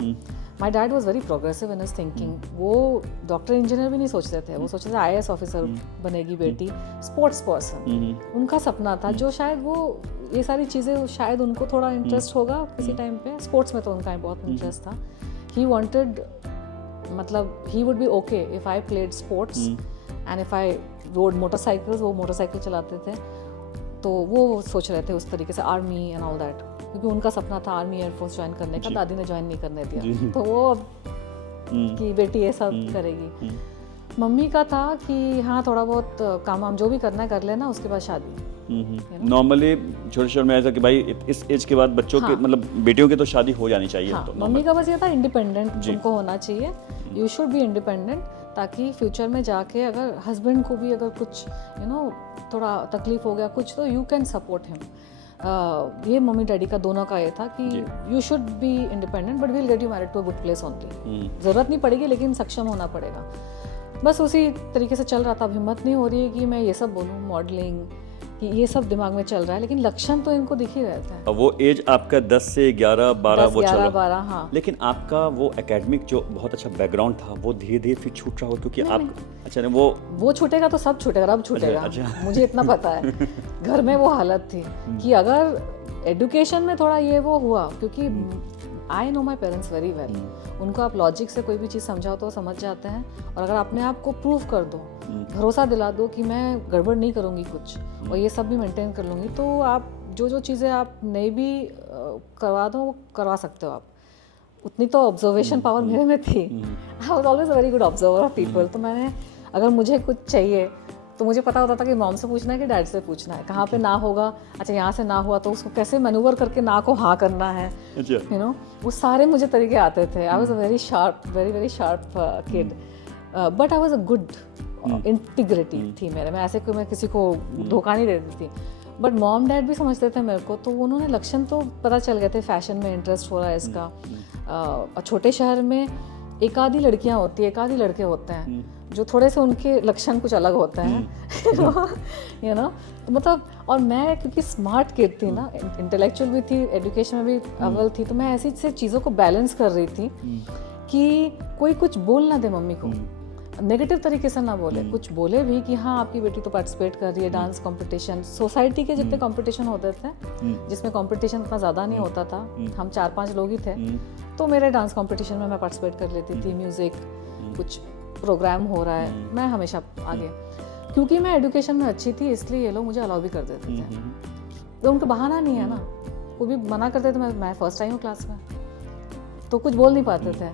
My dad was very progressive in his thinking. वो डॉक्टर इंजीनियर भी नहीं सोचते थे, वो सोचते थे IAS ऑफिसर बनेगी बेटी, स्पोर्ट्स पर्सन उनका सपना था। जो शायद वो ये सारी चीज़ें शायद उनको थोड़ा इंटरेस्ट होगा किसी टाइम पे, स्पोर्ट्स में तो उनका बहुत इंटरेस्ट था। ही वांटेड, मतलब he would be okay if I played sports and if I road motorcycles, वो मोटरसाइकिल चलाते थे, तो वो सोच रहे थे उस तरीके से, आर्मी एंड ऑल दैट, क्योंकि उनका सपना था आर्मी एयरफोर्स ज्वाइन करने का। दादी ने ज्वाइन नहीं करने दिया, तो वो अब कि बेटी ये सब करेगी। मम्मी का था कि हाँ थोड़ा बहुत काम वाम जो भी करना है कर लेना, उसके बाद शादी। नॉर्मली छोटे शहर में ऐसा कि भाई इस एज के बाद बच्चों के, मतलब बेटियों की तो शादी हो जानी चाहिए। हाँ, तो मम्मी का बस ये था इंडिपेंडेंट तुमको होना चाहिए, यू शुड बी इंडिपेंडेंट, ताकि फ्यूचर में जाके अगर हस्बैंड को भी अगर कुछ थोड़ा तकलीफ हो गया कुछ, तो यू कैन सपोर्ट हिम। ये मम्मी डैडी का दोनों का ये था कि you should be independent but will get you married to a good place only. ज़रूरत नहीं पड़ेगी लेकिन सक्षम होना पड़ेगा। बस उसी तरीके से चल रहा था। अब हिम्मत नहीं हो रही है कि मैं ये सब बोलूँ, मॉडलिंग, कि ये सब दिमाग में चल रहा है, लेकिन लक्षण तो इनको दिख ही रहते हैं। वो एज आपका 10 से 11, 12 वो चल रहा, 12, हाँ। लेकिन आपका वो एकेडमिक जो बहुत अच्छा बैकग्राउंड था, वो धीरे धीरे फिर छूट रहा हो, क्योंकि आप अच्छा वो छूटेगा तो सब छूटेगा, अब छूटेगा। अच्छा। मुझे इतना पता है। घर में वो हालत थी कि अगर एडुकेशन में थोड़ा ये वो हुआ, क्योंकि I know my parents very well, उनको आप लॉजिक से कोई भी चीज़ समझाओ तो समझ जाते हैं, और अगर अपने आप को प्रूव कर दो, भरोसा दिला दो कि मैं गड़बड़ नहीं करूँगी कुछ और ये सब भी मेंटेन कर लूँगी, तो आप जो चीज़ें आप नहीं भी करवा दो वो करवा सकते हो आप। उतनी तो ऑब्जर्वेशन पावर मेरे में थी। I was always a very good observer of people. तो मैंने, अगर मुझे कुछ चाहिए तो मुझे पता होता था कि मॉम से पूछना है कि डैड से पूछना है, कहाँ पे ना होगा, अच्छा यहाँ से ना हुआ तो उसको कैसे मैनूवर करके ना को हाँ करना है, वो सारे मुझे तरीके आते थे। I was a very sharp, very very sharp kid, but I was a good, integrity थी मेरे में, ऐसे कोई मैं किसी को धोखा नहीं देती थी। बट मॉम डैड भी समझते थे मेरे को, तो उन्होंने लक्षण तो पता चल गए थे, फैशन में इंटरेस्ट हो रहा है इसका। छोटे शहर में एक आधी लड़कियां होती है, एक आधी लड़के होते हैं जो थोड़े से उनके लक्षण कुछ अलग होते हैं, तो मतलब, और मैं क्योंकि स्मार्ट किड थी ना, इंटेलेक्चुअल भी थी, एजुकेशन में भी अव्वल थी, तो मैं ऐसी से चीज़ों को बैलेंस कर रही थी कि कोई कुछ बोल ना दे मम्मी को। नेगेटिव तरीके से ना बोले, कुछ बोले भी कि हाँ आपकी बेटी तो पार्टिसिपेट कर रही है डांस कंपटीशन, सोसाइटी के जितने कंपटीशन होते थे जिसमें कंपटीशन इतना ज़्यादा नहीं होता था, हम 4-5 लोग ही थे, तो मेरे डांस कंपटीशन में मैं पार्टिसिपेट कर लेती थी, म्यूज़िक कुछ प्रोग्राम हो रहा है मैं हमेशा आगे, क्योंकि मैं एजुकेशन में अच्छी थी इसलिए ये लोग मुझे अलाउ भी कर देते थे। तो उनका बहाना नहीं है ना, वो भी मना करते थे, मैं फर्स्ट आई हूँ क्लास में, तो कुछ बोल नहीं पाते थे।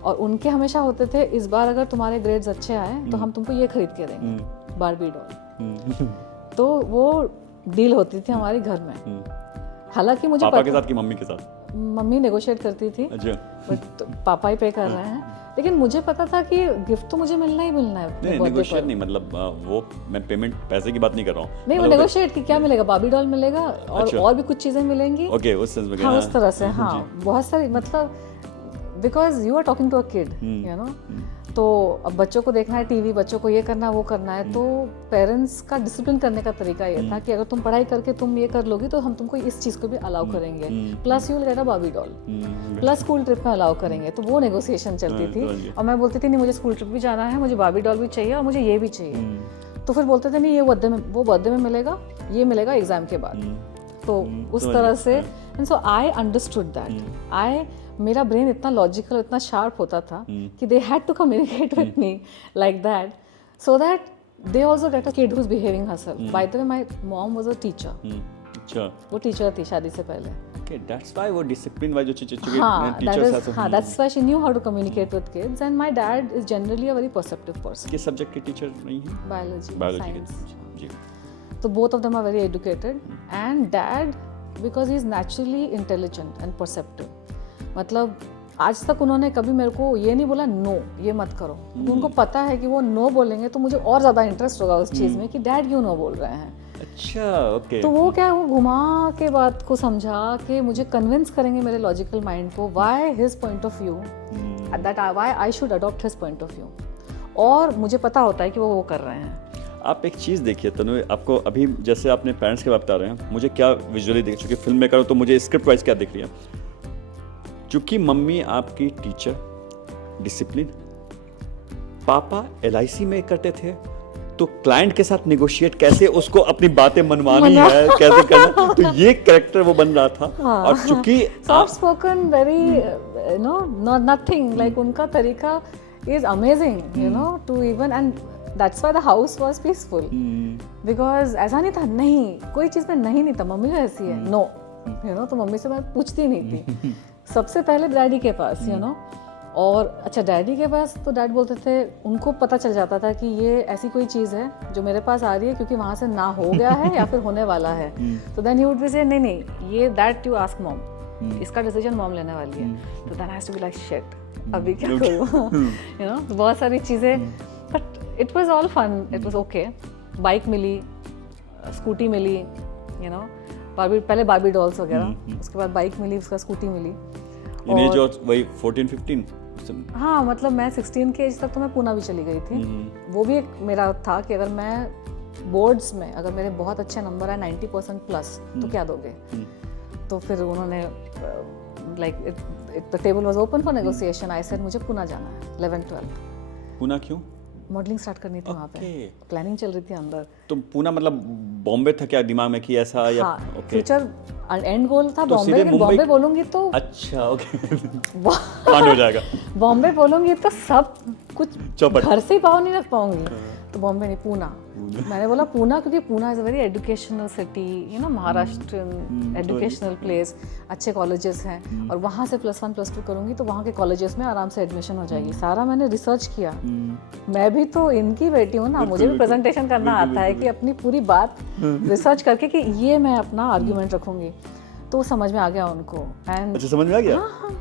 और उनके हमेशा होते थे इस बार अगर तुम्हारे ग्रेड्स अच्छे आए तो हम तुमको ये खरीद के देंगे बारबी डॉल। तो वो डील होती थी हमारे घर में। हालांकि मुझे पापा के साथ कि मम्मी के साथ? मम्मी नेगोशिएट करती थी, बट पापा ही पे कर रहे हैं। लेकिन मुझे पता था कि गिफ्ट तो मुझे मिलना ही मिलना है। नहीं, नेगोशिएट नहीं, मतलब वो मैं पेमेंट पैसे की बात नहीं कर रहा हूँ। नहीं, वो नेगोशिएट कि क्या मिलेगा, बारबी डॉल मिलेगा और भी कुछ चीजें मिलेंगी। ओके, उस सेंस में। हाँ, उस तरह से। हाँ, बहुत सारी, मतलब because you are talking to a kid, you know, तो अब बच्चों को देखना है टीवी, बच्चों को ये करना वो करना है, तो पेरेंट्स का डिसिप्लिन करने का तरीका ये था कि अगर तुम पढ़ाई करके तुम ये कर लोगी तो हम तुमको इस चीज़ को भी अलाउ करेंगे, plus you will get a Barbie doll, plus school trip में अलाउ करेंगे। तो वो नेगोशिएशन चलती थी और मैं बोलती थी नहीं मुझे स्कूल ट्रिप भी जाना है, मुझे बारबी डॉल भी चाहिए और मुझे ये भी चाहिए। तो फिर बोलते थे नहीं ये बर्थडे में मिलेगा, ये मिलेगा एग्जाम के बाद। तो उस तरह से, and so I understood that. मेरा ब्रेन इतना लॉजिकल, इतना शार्प होता था कि they had to communicate with me like that, so that they also get a kid who is behaving herself. By the way my mom was a teacher. अच्छा, वो teacher थी शादी से पहले। ओके, दैट्स व्हाई वो discipline wise जो teachers that's why she knew how to communicate with kids. And my dad is generally a very perceptive person. किस subject के टीचर नहीं है? बायोलॉजी के। जी। तो both of them are very educated and dad because he is naturally intelligent and perceptive। मतलब आज तक उन्होंने कभी मेरे को ये नहीं बोला नो ये मत करो, उनको पता है कि वो नो बोलेंगे तो मुझे और ज़्यादा इंटरेस्ट होगा उस चीज़ में कि डैड क्यों नो बोल रहे हैं। अच्छा, ओके। तो वो क्या, वो घुमा के बात को समझा के मुझे कन्विंस करेंगे मेरे लॉजिकल माइंड को why his point of view, that why I should adopt his point of view, और मुझे पता होता है कि वो कर रहे हैं। आप एक चीज़ देखिए तनु, आपको अभी जैसे आपने पेरेंट्स के बात बता रहे हैं, मुझे क्या विजुअली दिख, चूँकि फिल्म मेकर हूँ तो मुझे स्क्रिप्ट वाइज क्या दिख रही है। चूँकि मम्मी आपकी टीचर, डिसिप्लिन, पापा LIC में करते थे, तो क्लाइंट के साथ नेगोशिएट कैसे उसको अपनी बातें मनवानी है, कैसे करना, तो ये कैरेक्टर वो बन रहा था। हाँ, और चूँकि soft spoken, very nothing like, उनका तरीका is amazing, you know, to even, and that's why the house was peaceful because ऐसा नहीं था, नहीं कोई चीज़ में नहीं था, मम्मी ऐसी है नो, यू नो, तो मम्मी से मैं पूछती नहीं थी। सबसे पहले डैडी के पास, यू नो, और अच्छा डैडी के पास तो डैड बोलते थे, उनको पता चल जाता था कि ये ऐसी कोई चीज़ है जो मेरे पास आ रही है क्योंकि वहाँ से ना हो गया है या फिर होने वाला है, तो देन ही वुड बी से नहीं ये दैट यू आस्क मॉम, इसका डिसीजन मॉम लेने वाली है, तो then has to be like shit अभी क्या करूँ, यू नो, बहुत सारी चीज़ें, but it was all fun, it was okay। Bike मिली, स्कूटी मिली, you know, पहले बारबी डॉल्स वगैरह, उसके बाद बाइक मिली, उसका स्कूटी मिली। और जो वही 14-15, हाँ, मतलब मैं 16 के एज तक तो मैं पूना भी चली गई थी। वो भी एक मेरा था कि अगर मैं बोर्ड्स में अगर मेरे बहुत अच्छे नंबर आए 90% प्लस तो क्या दोगे, तो फिर उन्होंने like the table was open for negotiation. I said मुझे पूना जाना है 11-12। पूना क्यों? मॉडलिंग स्टार्ट करनी थी वहाँ पे, प्लानिंग चल रही थी अंदर। तो पूना मतलब बॉम्बे था क्या दिमाग में कि ऐसा, या फ्यूचर एंड गोल था बॉम्बे, लेकिन बॉम्बे बोलूंगी तो अच्छा ओके कांड हो जाएगा। बॉम्बे बोलूंगी तो सब कुछ घर से ही पाँव नहीं रख पाऊंगी, तो बॉम्बे नहीं, पूना। मैंने बोला पूना क्योंकि Poona is a very educational city, you know, Maharashtra educational place, अच्छे कॉलेजेस हैं, और वहाँ से +1 +2 करूँगी तो वहाँ के कॉलेजेस में आराम से एडमिशन हो जाएगी। सारा मैंने रिसर्च किया, मैं भी तो इनकी बेटी हूँ ना, मुझे भी प्रेजेंटेशन करना आता है कि अपनी पूरी बात रिसर्च करके कि ये मैं अपना आर्ग्यूमेंट रखूँगी, तो समझ में आ गया उनको। एंड अच्छा, समझ में आ गया। हाँ,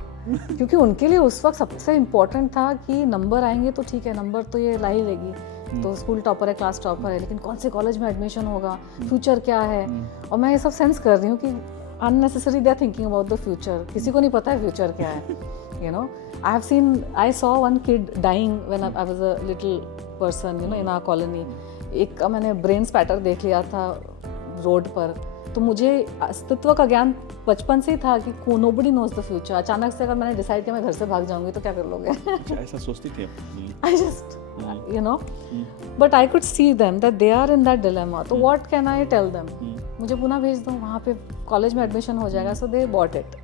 क्योंकि उनके लिए उस वक्त सबसे इम्पोर्टेंट था कि नंबर आएंगे तो ठीक है, नंबर तो ये ला ही लेगी, तो स्कूल टॉपर है, क्लास टॉपर है, लेकिन कौन से कॉलेज में एडमिशन होगा, फ्यूचर क्या है। और मैं ये सब सेंस कर रही हूँ कि unnecessary they are thinking about the future, किसी को नहीं पता है फ्यूचर क्या है, you know. I saw one kid dying when I was a little person, you know, in our colony. एक का मैंने ब्रेन स्पैटर देख लिया था रोड पर, तो मुझे अस्तित्व का ज्ञान बचपन से ही था कि नोबडी नोज द फ्यूचर। अचानक से अगर मैंने डिसाइड किया मैं घर से भाग जाऊंगी तो क्या कर लोगे? अच्छा, ऐसा सोचती थी आप? I just you know, but I could see them that they are in that dilemma, तो what can I tell them? मुझे पुणे भेज दो, वहाँ पे कॉलेज में एडमिशन हो जाएगा। So they bought it.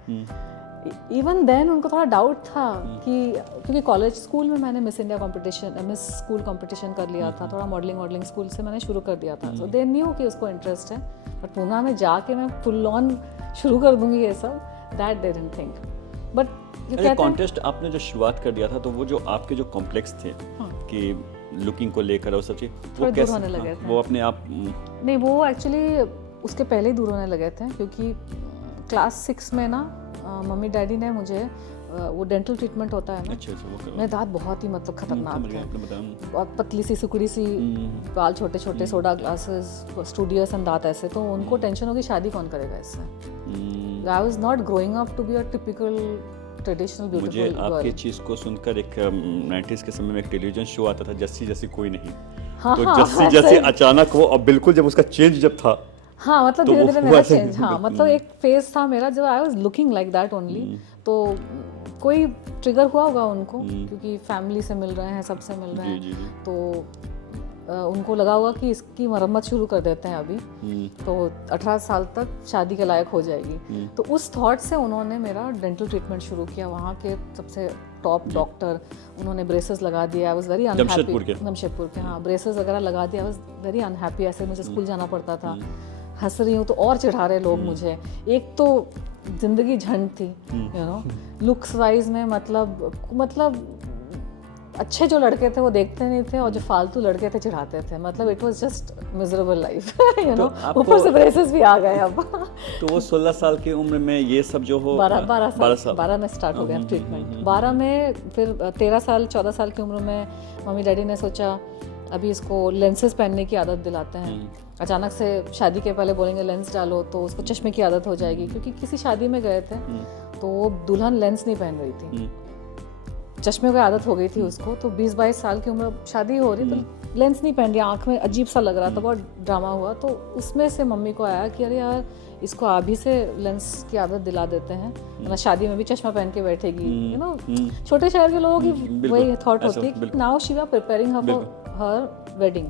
Even then उनको थोड़ा डाउट था कि क्योंकि कॉलेज स्कूल में मैंने miss India competition, miss school competition कर लिया था, थोड़ा मॉडलिंग स्कूल से मैंने शुरू कर दिया था। सो दे न्यू कि उसको इंटरेस्ट है, बट पुणे में जाके मैं फुल ऑन शुरू कर दूंगी ये सब, that they didn't think. But अरे कॉन्टेस्ट आपने जो शुरुआत कर दिया था, तो वो जो आपके जो कॉम्प्लेक्स थे कि लुकिंग को लेकर और सब चीज, वो कैसे होने लगे थे? वो अपने आप नहीं, वो एक्चुअली उसके पहले ही दूर होने लगे थे, क्योंकि क्लास 6 में ना मम्मी डैडी ने मुझे वो डेंटल ट्रीटमेंट होता है ना, अच्छा, मेरे दांत बहुत ही मतलब खतरनाक थे, बहुत पतली सी सुकड़ी सी, बाल छोटे छोटे, सोडा ग्लासेस, स्टूडियोस एंड दांत ऐसे। तो उनको टेंशन होगी शादी कौन करेगा इससे। I was not growing up to be a typical traditional beautiful girl. मुझे आपकी चीज को सुनकर एक 90s के समय में एक टेलीविजन शो आता था, जस्सी जैसी कोई नहीं। तो जस्सी जैसी अचानक वो, अब बिल्कुल जब उसका चेंज जब था, हाँ मतलब धीरे धीरे मेरा चेंज, हाँ मतलब एक फेज था मेरा जब I was looking like that only. तो कोई ट्रिगर हुआ होगा उनको, क्योंकि फैमिली से मिल रहे हैं, सबसे मिल रहे हैं, तो उनको लगा होगा कि इसकी मरम्मत शुरू कर देते हैं अभी, तो 18 साल तक शादी के लायक हो जाएगी। तो उस थॉट से उन्होंने मेरा डेंटल ट्रीटमेंट शुरू किया। वहाँ के सबसे टॉप डॉक्टर, उन्होंने ब्रेसेस लगा दिया। I was very unhappy, Jamshedpur के, हाँ, ब्रेसेस वगैरह लगा दिया। I was very unhappy. ऐसे मुझे स्कूल जाना पड़ता था, हंस रही हूँ तो और चिढ़ा रहे लोग मुझे। एक तो जिंदगी झंड थी, यू नो, लुक्स वाइज में मतलब अच्छे जो लड़के थे वो देखते नहीं थे, और जो फालतू लड़के थे चिढ़ाते थे। मतलब it was just miserable life, you know. ऊपर से ब्रेसेस भी आ गए अब। तो वो 16 साल की उम्र में ये सब जो हो, 12 में स्टार्ट हो गया ट्रीटमेंट। 12 में, फिर 13 साल 14 साल की उम्र में मम्मी डैडी ने सोचा अभी इसको लेंसेज पहनने की आदत दिलाते हैं। अचानक से शादी के पहले बोलेंगे लेंस डालो तो उसको चश्मे की आदत हो जाएगी, क्योंकि किसी शादी में गए थे तो वो दुल्हन लेंस नहीं पहन रही थी, चश्मे की आदत हो गई थी उसको। तो 20-22 साल की उम्र, शादी हो रही, तो लेंस नहीं पहन रही, आँख में अजीब सा लग रहा था, बहुत ड्रामा हुआ। तो उसमें से मम्मी को आया कि अरे यार इसको अभी से लेंस की आदत दिला देते हैं, वरना शादी में भी चश्मा पहन के बैठेगी, यू नो। छोटे शहर के लोगों की वही थॉट होती है। Now she was preparing her wedding.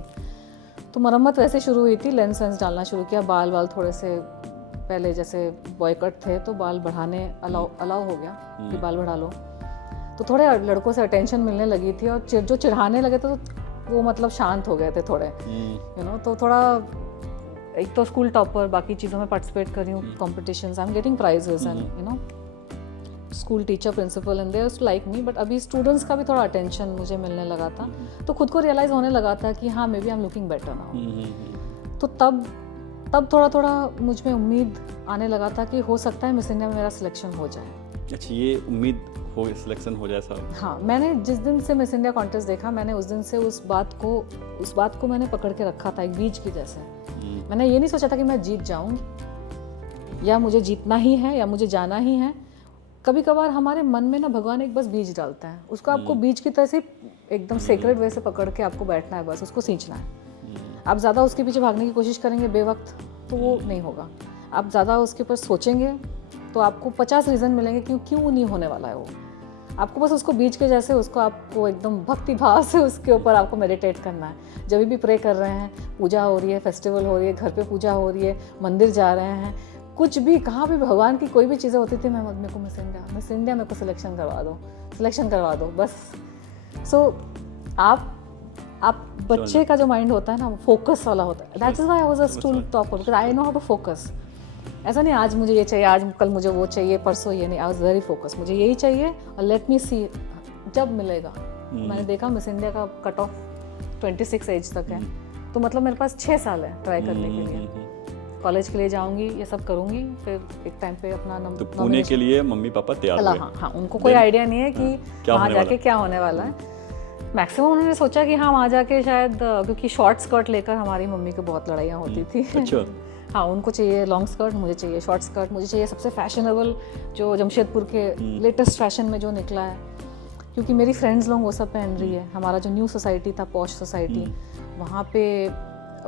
तो मरम्मत वैसे शुरू हुई थी, लेंस डालना शुरू किया। बाल थोड़े से पहले जैसे बॉय कट थे, तो बाल बढ़ाने अलाउ हो गया कि बाल बढ़ा लो। तो थोड़े लड़कों से अटेंशन मिलने लगी थी, और जो चिढ़ाने लगे थे तो वो मतलब शांत हो गए थे थोड़े, यू नो। तो थोड़ा, एक तो स्कूल टॉपर, बाकी चीज़ों में पार्टिसिपेट कर रही हूँ, competitions, I am getting prizes and you know, school teacher, principal and they used to like me. But अभी स्टूडेंट्स का भी थोड़ा अटेंशन मुझे मिलने लगा था, तो खुद को रियलाइज़ होने लगा था कि हाँ maybe I am looking better now. तो तब थोड़ा मुझ में उम्मीद आने लगा था कि हो सकता है मिस इंडिया में मेरा सिलेक्शन हो जाए। अच्छा, ये उम्मीद हो, सिलेक्शन हो जाए साहब? हाँ, मैंने जिस दिन से मिस इंडिया कॉन्टेस्ट देखा, मैंने उस दिन से उस बात को मैंने पकड़ के रखा था, एक बीज की जैसे। मैंने ये नहीं सोचा था कि मैं जीत जाऊंगी, या मुझे जीतना ही है, या मुझे जाना ही है। कभी कभार हमारे मन में ना भगवान एक बस बीज डालता है, उसको आपको बीज की तरह से एकदम सेक्रेड वे से पकड़ के आपको बैठना है, बस उसको सींचना है। आप ज़्यादा उसके पीछे भागने की कोशिश करेंगे बेवक्त, तो वो नहीं होगा। आप ज़्यादा उसके ऊपर सोचेंगे तो आपको 50 रीज़न मिलेंगे क्यों नहीं होने वाला है वो। आपको बस उसको बीज के जैसे, उसको आपको एकदम भक्ति भाव से उसके ऊपर आपको मेडिटेट करना है। जब भी प्रे कर रहे हैं, पूजा हो रही है, फेस्टिवल हो रही है, घर पे पूजा हो रही है, मंदिर जा रहे हैं, कुछ भी, कहाँ भी भगवान की कोई भी चीज़ें होती थी, मेरे को मिस इंडिया मेरे को सिलेक्शन करवा दो बस। सो आप बच्चे का जो माइंड होता है ना, फोकस वाला होता है। That is why I was a school topper, because I know how to focus. ऐसा नहीं आज मुझे ये चाहिए, आज कल मुझे वो चाहिए, परसों ये नहीं। आई वाज वेरी फोकस, मुझे यही चाहिए और लेट मी सी जब मिलेगा। मैंने देखा मिस इंडिया का कट ऑफ 26 एज तक है, तो मतलब मेरे पास 6 साल है ट्राई करने के लिए। कॉलेज के लिए जाऊंगी, ये सब करूंगी, फिर एक टाइम पे अपना तो पुणे के लिए मम्मी पापा तैयार हुए? हाँ, उनको कोई आइडिया नहीं है कि वहाँ जाके क्या होने वाला है। मैक्सिमम उन्होंने सोचा कि हाँ वहाँ जाके शायद, क्योंकि शॉर्ट स्कर्ट लेकर हमारी मम्मी की बहुत लड़ाइयाँ होती थी। अच्छा। हाँ, उनको चाहिए लॉन्ग स्कर्ट, मुझे चाहिए शॉर्ट स्कर्ट, मुझे चाहिए सबसे फैशनेबल जो जमशेदपुर के लेटेस्ट फैशन में जो निकला है, क्योंकि मेरी फ्रेंड्स लोग वो सब पहन रही है। हमारा जो न्यू सोसाइटी था, पॉश सोसाइटी, वहाँ पे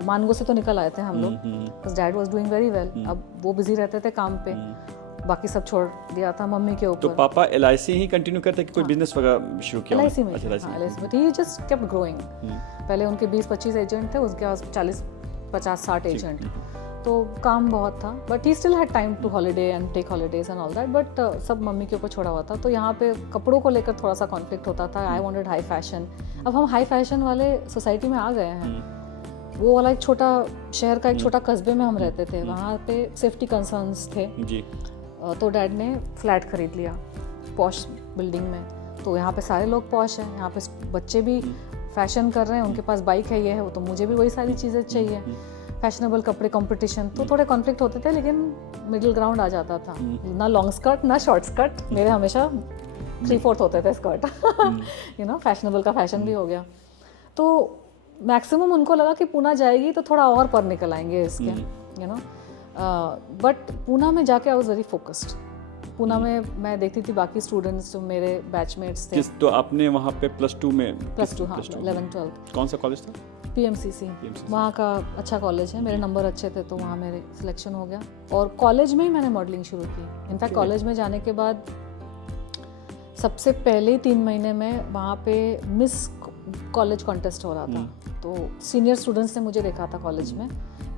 मानगो से तो निकल आए थे हम लोग, because dad was doing very well. अब वो बिजी रहते थे काम पे, बाकी सब छोड़ दिया था मम्मी के ऊपर। तो पापा LIC ही कंटिन्यू करते कि कोई बिजनेस वगैरह शुरू किया? LIC में, अच्छा, LIC LIC में ही जस्ट केप्ट ग्रोइंग। पहले उनके 20-25 एजेंट थे, उसके पास 40-50-60 एजेंट, तो काम बहुत था। But he still had time to holiday and take holidays and all that, but सब मम्मी के ऊपर छोड़ा हुआ था। तो यहाँ पे कपड़ों को लेकर थोड़ा सा कॉन्फ्लिक्ट होता था। I wanted high fashion. अब हम हाई फैशन वाले सोसाइटी में आ गए हैं। वो वाला एक छोटा शहर का एक छोटा कस्बे में हम रहते थे, वहाँ पे सेफ्टी कंसर्न्स थे जी। तो डैड ने फ्लैट खरीद लिया पॉश बिल्डिंग में। तो यहाँ पे सारे लोग पॉश हैं, यहाँ पे बच्चे भी फैशन कर रहे हैं, उनके पास बाइक है, ये है वो, तो मुझे भी वही सारी चीज़ें चाहिए, फैशनेबल कपड़े, कंपटीशन। तो थोड़े कॉन्फ्लिक्ट होते थे, लेकिन मिडिल ग्राउंड आ जाता था। ना लॉन्ग स्कर्ट ना शॉर्ट स्कर्ट, मेरे हमेशा 3/4 होते थे स्कर्ट। यू नो, फैशनेबल का फैशन भी हो गया। तो मैक्सिमम उनको लगा कि पूना जाएगी तो थोड़ा और पर निकल आएंगे इसके, यू नो। बट पूना में जाके I was very focused. Poona में मैं देखती थी बाकी स्टूडेंट्स जो मेरे बैचमेट्स थे। तो आपने वहाँ पे +2 में? +2, हाँ, 11-12। कौन सा कॉलेज था? PMCC। वहाँ का अच्छा कॉलेज है, मेरे नंबर अच्छे थे तो वहाँ मेरे सिलेक्शन हो गया। और कॉलेज में ही मैंने मॉडलिंग शुरू की। इनफैक्ट कॉलेज में जाने के बाद सबसे पहले 3 महीने में वहाँ पे मिस कॉलेज कॉन्टेस्ट हो रहा था। तो सीनियर स्टूडेंट्स ने मुझे देखा था कॉलेज में,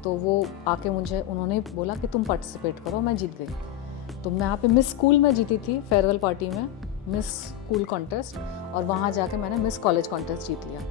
तो वो आके उन्होंने बोला कि तुम पार्टिसिपेट करो। मैं जीत गई। तो मैं यहाँ पे मिस स्कूल में जीती थी, फेयरवेल पार्टी में मिस स्कूल कॉन्टेस्ट, और वहाँ जाके मैंने मिस कॉलेज कॉन्टेस्ट जीत लिया।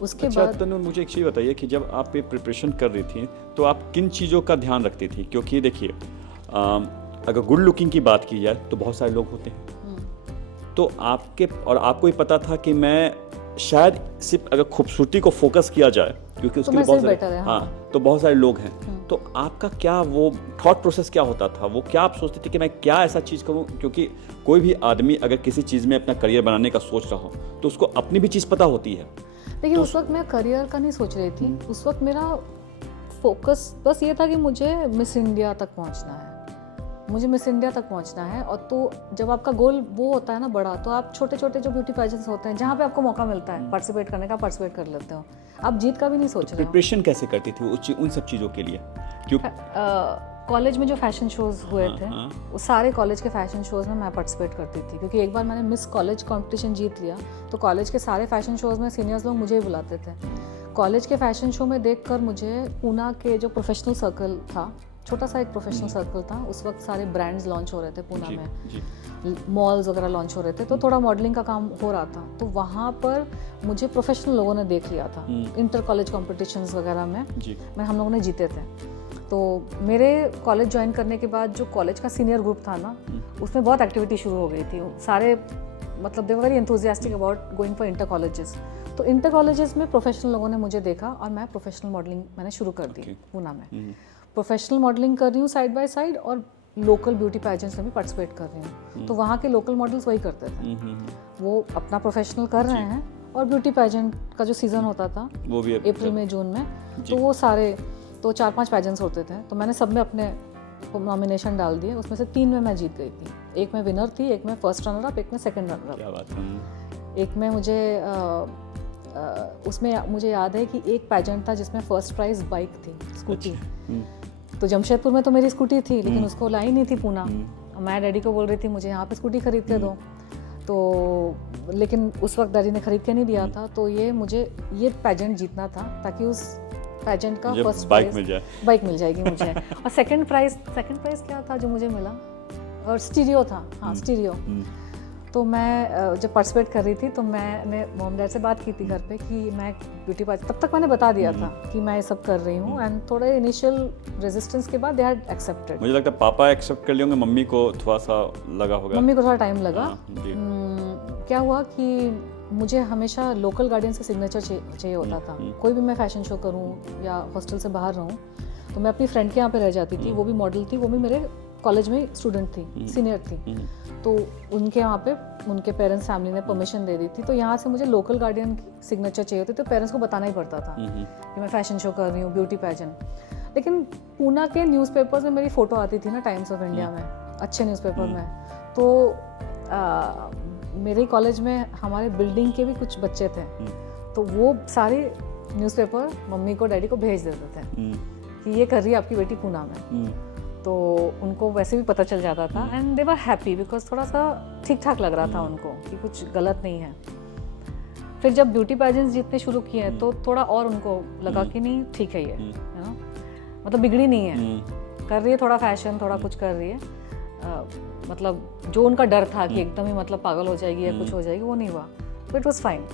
उसके बाद तनु, मुझे एक चीज़ बताइए कि जब आप ये प्रिपरेशन कर रही थी तो आप किन चीज़ों का ध्यान रखती थी? क्योंकि देखिए, अगर गुड लुकिंग की बात की जाए तो बहुत सारे लोग होते हैं, तो आपको ही पता था कि मैं शायद सिर्फ अगर खूबसूरती को फोकस किया जाए, क्योंकि उसके लिए बहुत सारे, हाँ, तो बहुत सारे लोग हैं, तो आपका क्या वो थॉट प्रोसेस क्या होता था? वो क्या आप सोचते थे कि मैं क्या ऐसा चीज़ करूं? क्योंकि कोई भी आदमी अगर किसी चीज़ में अपना करियर बनाने का सोच रहा हो तो उसको अपनी भी चीज़ पता होती है। देखिए, उस वक्त मैं करियर का नहीं सोच रही थी। उस वक्त मेरा फोकस बस ये था कि मुझे मिस इंडिया तक पहुंचना है, मुझे मिस इंडिया तक पहुंचना है। और तो जब आपका गोल वो होता है ना बड़ा, तो आप छोटे छोटे जो ब्यूटी पेजेंट्स होते हैं जहाँ पे आपको मौका मिलता है पार्टिसिपेट करने का, पार्टिसिपेट कर लेते हो। आप जीत का भी नहीं सोच रहे हो। प्रिपरेशन कैसे करती थी उन सब चीज़ों के लिए? कॉलेज में जो फैशन शोज हुए थे, वो सारे कॉलेज के फैशन शोज में मैं पार्टिसिपेट करती थी, क्योंकि एक बार मैंने मिस कॉलेज कंपटीशन जीत लिया तो कॉलेज के सारे फैशन शोज में सीनियर्स लोग मुझे ही बुलाते थे। कॉलेज के फैशन शो में देखकर मुझे पूना के जो प्रोफेशनल सर्कल था, छोटा सा एक प्रोफेशनल सर्कल था, उस वक्त सारे ब्रांड्स लॉन्च हो रहे थे पूना में, मॉल्स वगैरह लॉन्च हो रहे थे, तो थोड़ा मॉडलिंग का काम हो रहा था। तो वहाँ पर मुझे प्रोफेशनल लोगों ने देख लिया था, इंटर कॉलेज कॉम्पिटिशन्स वगैरह में हम लोगों ने जीते थे। तो मेरे कॉलेज ज्वाइन करने के बाद जो कॉलेज का सीनियर ग्रुप था ना, उसमें बहुत एक्टिविटी शुरू हो गई थी। सारे मतलब they were very enthusiastic about going for inter colleges. तो इंटर कॉलेजेस में प्रोफेशनल लोगों ने मुझे देखा और मैं प्रोफेशनल मॉडलिंग मैंने शुरू कर दी पूना में। प्रोफेशनल मॉडलिंग कर रही हूँ साइड बाय साइड, और लोकल ब्यूटी पैजेंट्स में भी पार्टिसिपेट कर रही हूँ। तो वहाँ के लोकल मॉडल्स वही करते थे, वो अपना प्रोफेशनल कर रहे हैं, और ब्यूटी पैजेंट का जो सीज़न होता था वो भी अप्रैल में जून में, तो वो सारे तो 4-5 पैजेंट्स होते थे। तो मैंने सब में अपने नॉमिनेशन डाल दिए, उसमें से 3 में मैं जीत गई थी। एक में विनर थी, एक में फर्स्ट रनर अप, एक में सेकंड रनर अप। क्या बात है। एक में मुझे उसमें मुझे याद है कि एक पैजेंट था जिसमें फर्स्ट प्राइज बाइक थी, स्कूटी। तो जमशेदपुर में तो मेरी स्कूटी थी, लेकिन उसको लाई नहीं थी पूना। मैं डैडी को बोल रही थी मुझे यहाँ पे स्कूटी खरीद के दो, तो लेकिन उस वक्त डैडी ने खरीद के नहीं दिया था। तो मुझे ये पैजेंट जीतना था ताकि उस पैजेंट का फर्स्ट बाइक मिल जाएगी मुझे। और सेकंड प्राइज क्या था जो मुझे मिला? और स्टीरियो था, हाँ स्टीरियो। तो मैं जब पार्टिसिपेट कर रही थी तो मैंने मॉम डैड से बात की थी घर पे कि मैं ब्यूटी पार्टी, तब तक मैंने बता दिया था कि मैं ये सब कर रही हूँ। एंड थोड़े इनिशियल रेजिस्टेंस के बाद दे हैड एक्सेप्टेड। मुझे लगता है पापा एक्सेप्ट कर लिए होंगे, मम्मी को थोड़ा सा लगा होगा। मम्मी को थोड़ा टाइम लगा। क्या हुआ कि मुझे हमेशा लोकल गार्डियंस का सिग्नेचर चाहिए होता था। कोई भी मैं फैशन शो करूँ या हॉस्टल से बाहर रहूँ तो मैं अपनी फ्रेंड के यहाँ पे रह जाती थी, वो भी मॉडल थी, वो भी मेरे कॉलेज में स्टूडेंट थी, सीनियर थी। तो उनके यहाँ पे उनके पेरेंट्स फैमिली ने परमिशन दे दी थी, तो यहाँ से मुझे लोकल गार्डियन की सिग्नेचर चाहिए होती, तो पेरेंट्स को बताना ही पड़ता था कि मैं फैशन शो कर रही हूँ, ब्यूटी पैजेंट। लेकिन पूना के न्यूज़पेपर्स में मेरी फ़ोटो आती थी ना, टाइम्स ऑफ इंडिया में, अच्छे न्यूज़पेपर में। तो मेरे कॉलेज में हमारे बिल्डिंग के भी कुछ बच्चे थे, तो वो सारे न्यूज़पेपर मम्मी को डैडी को भेज देते थे कि ये कर रही है आपकी बेटी पूना में। तो उनको वैसे भी पता चल जाता था and they were happy because थोड़ा सा ठीक ठाक लग रहा था उनको कि कुछ गलत नहीं है। फिर जब ब्यूटी पैजेंट्स जीतने शुरू किए तो थोड़ा और उनको लगा कि नहीं ठीक है ये, है ना, मतलब बिगड़ी नहीं है, कर रही है थोड़ा फैशन, थोड़ा कुछ कर रही है। मतलब जो उनका डर था कि एकदम ही मतलब पागल हो जाएगी या कुछ हो जाएगी, वो नहीं हुआ। तो it was fine.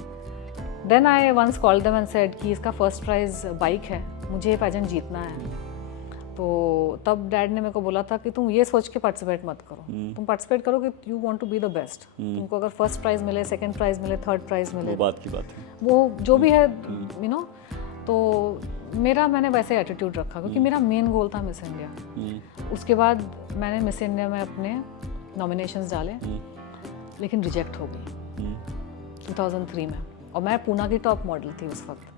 Then I once called them and said कि इसका फर्स्ट प्राइज बाइक है, मुझे ये पैजेंट जीतना है। तो तब डैड ने मेरे को बोला था कि तुम ये सोच के पार्टिसिपेट मत करो, तुम पार्टिसिपेट करो कि you want to be the best. तुमको अगर फर्स्ट प्राइज मिले, सेकंड प्राइज मिले, थर्ड प्राइज मिले, वो बात की बात है, वो जो भी है यू नो। तो मैंने वैसे एटीट्यूड रखा क्योंकि मेरा मेन गोल था मिस इंडिया। उसके बाद मैंने मिस इंडिया में अपने नॉमिनेशंस डाले, लेकिन रिजेक्ट हो गई 2003 में। और मैं पूना की टॉप मॉडल थी उस वक्त।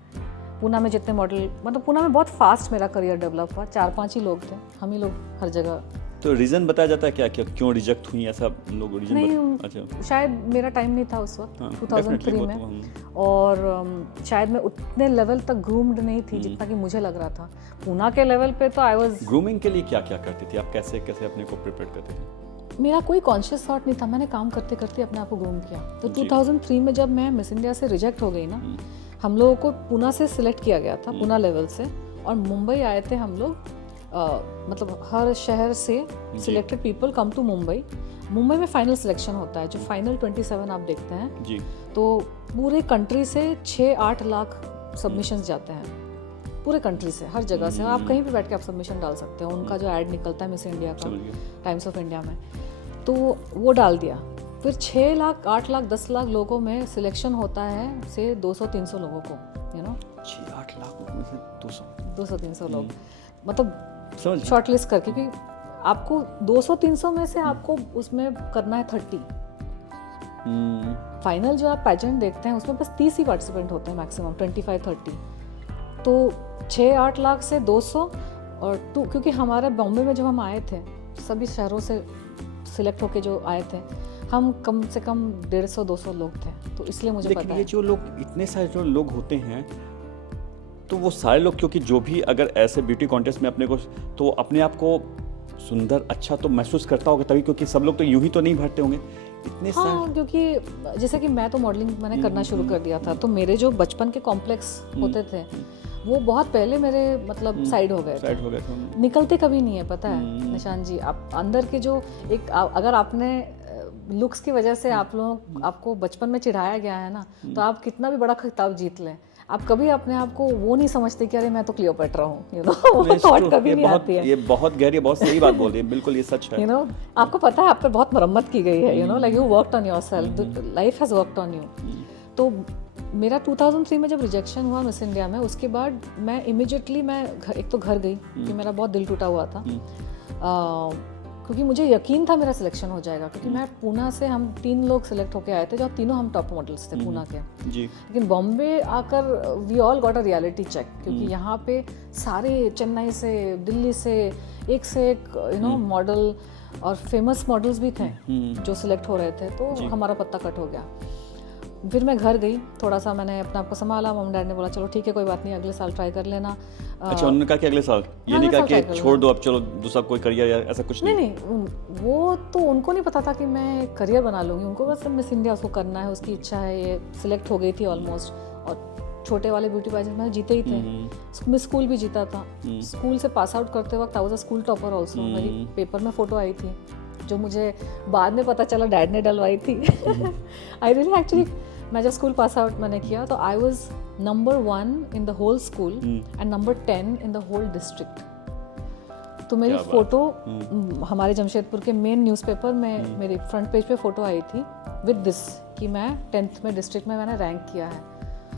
पूना में जितने मॉडल, मतलब पूना में बहुत फास्ट मेरा करियर डेवलप हुआ, 4-5 ही लोग थे, हम ही लोग हर जगह। तो रीज़न बताया जाता है क्या क्या क्यों रिजेक्ट हुई, ऐसा लोग रीज़न नहीं, अच्छा, शायद मेरा टाइम नहीं था उस वक्त, 2003 में, और शायद मैं उतने लेवल तक ग्रूम्ड नहीं थी जितना कि मुझे लग रहा था। पूना के लेवल पे तो आई वाज। ग्रूमिंग के लिए क्या क्या करती थी आप, कैसे कैसे अपने को प्रिपेयर करते थे? मेरा कोई कॉन्शियस थॉट नहीं था, मैंने काम करते करते अपने आप को ग्रूम किया। तो 2003 में जब मैं मिस इंडिया से रिजेक्ट हो गई ना, हम लोगों को पूना से सिलेक्ट किया गया था, पूना लेवल से, और मुंबई आए थे हम लोग। मतलब हर शहर से selected people come to Mumbai. Mumbai में फाइनल सिलेक्शन होता है, जो फाइनल 27 आप देखते हैं जी। तो पूरे कंट्री से 6-8 लाख सबमिशंस जाते हैं, पूरे कंट्री से, हर जगह से। आप कहीं भी बैठ के आप सबमिशन डाल सकते हो। उनका जो ऐड निकलता है मिस इंडिया का टाइम्स ऑफ इंडिया में, तो वो डाल दिया। फिर 6 लाख, 8 लाख, 10 लाख लोगों में सिलेक्शन होता है से 200-300 लोगों को, यू नो। 6-8 लाख में से 200-300 लोग, मतलब शॉर्ट लिस्ट करके, क्योंकि आपको 200-300 में से आपको उसमें करना है 30। फाइनल जो आप पैजेंट देखते हैं उसमें बस 30 ही पार्टिसिपेंट होते हैं मैक्सिमम, 25-30। तो 6-8 लाख से 200 और क्योंकि हमारे बॉम्बे में जब हम आए थे, सभी शहरों से सिलेक्ट होके जो आए थे, हम कम से कम 150-200 लोग थे। तो इसलिए मुझे पता है। ये जो लोग, इतने सारे जो लोग होते हैं, तो वो सारे लोग, क्योंकि जो भी अगर ऐसे ब्यूटी कॉन्टेस्ट में अपने को, तो अपने आप को सुंदर अच्छा तो महसूस करता होगा तभी, क्योंकि सब लोग तो यूं ही तो नहीं भरते होंगे इतने सारे। हाँ, क्योंकि जैसे कि मैं तो मॉडलिंग मैंने करना शुरू कर दिया था, तो मेरे जो बचपन के कॉम्प्लेक्स होते थे वो बहुत पहले मेरे मतलब साइड हो गए थे। निकलते कभी नहीं है, पता है निशान जी। आप अंदर के जो एक, अगर आपने लुक्स की वजह से आप लोग, आपको बचपन में चिढ़ाया गया है ना, तो आप कितना भी बड़ा खिताब जीत लें, आप कभी अपने आप को वो नहीं समझते कि अरे मैं तो क्लियोपेट्रा हूँ, यू नो। वो थॉट कभी नहीं आती है। ये बहुत गहरी, बहुत सही बात बोल रही है, बिल्कुल ये सच है। यू नो, आपको पता है आप पे बहुत मरम्मत की गई है, you know, like you worked on yourself, life has worked on you. तो मेरा 2003 में जब रिजेक्शन हुआ मिस इंडिया में, उसके बाद मैं इमिजिएटली एक तो घर गई कि मेरा बहुत दिल टूटा हुआ था, क्योंकि मुझे यकीन था मेरा सिलेक्शन हो जाएगा, क्योंकि मैं पूना से, हम 3 लोग सिलेक्ट होके आए थे, जो तीनों हम टॉप मॉडल्स थे पूना के जी। लेकिन बॉम्बे आकर we all got a reality check, क्योंकि यहाँ पे सारे चेन्नई से, दिल्ली से एक यू नो मॉडल और फेमस मॉडल्स भी थे जो सिलेक्ट हो रहे थे। तो हमारा पत्ता कट हो गया। फिर मैं घर गई, थोड़ा सा मैंने अपने आप को संभाला। मम्मी डैड ने बोला चलो ठीक है, कोई बात नहीं, अगले साल ट्राई कर लेना। अच्छा, उन्होंने कहा कि अगले साल, ये नहीं कहा कि छोड़ दो अब, चलो दूसरा कोई करियर या ऐसा कुछ नहीं? नहीं, वो तो उनको नहीं पता था कि मैं करियर बना लूँगी। उनको बस मिस इंडिया उसको करना है, उसकी इच्छा है। ये सिलेक्ट हो गई थी ऑलमोस्ट, और छोटे वाले ब्यूटी पैजेंट में जीते ही थे। मैं स्कूल भी जीता था। स्कूल से पास आउट करते वक्त आई was a school topper also. मेरी पेपर में फ़ोटो आई थी, जो मुझे बाद में पता चला डैड ने डलवाई थी। आई रियली एक्चुअली, मैं जब स्कूल पास आउट मैंने किया तो I was number 1 in the whole school and number 10 in the whole district. तो मेरी फ़ोटो हमारे जमशेदपुर के मेन न्यूज़पेपर में मेरी फ्रंट पेज पे फ़ोटो आई थी विद दिस, कि मैं 10th में डिस्ट्रिक्ट में मैंने रैंक किया है।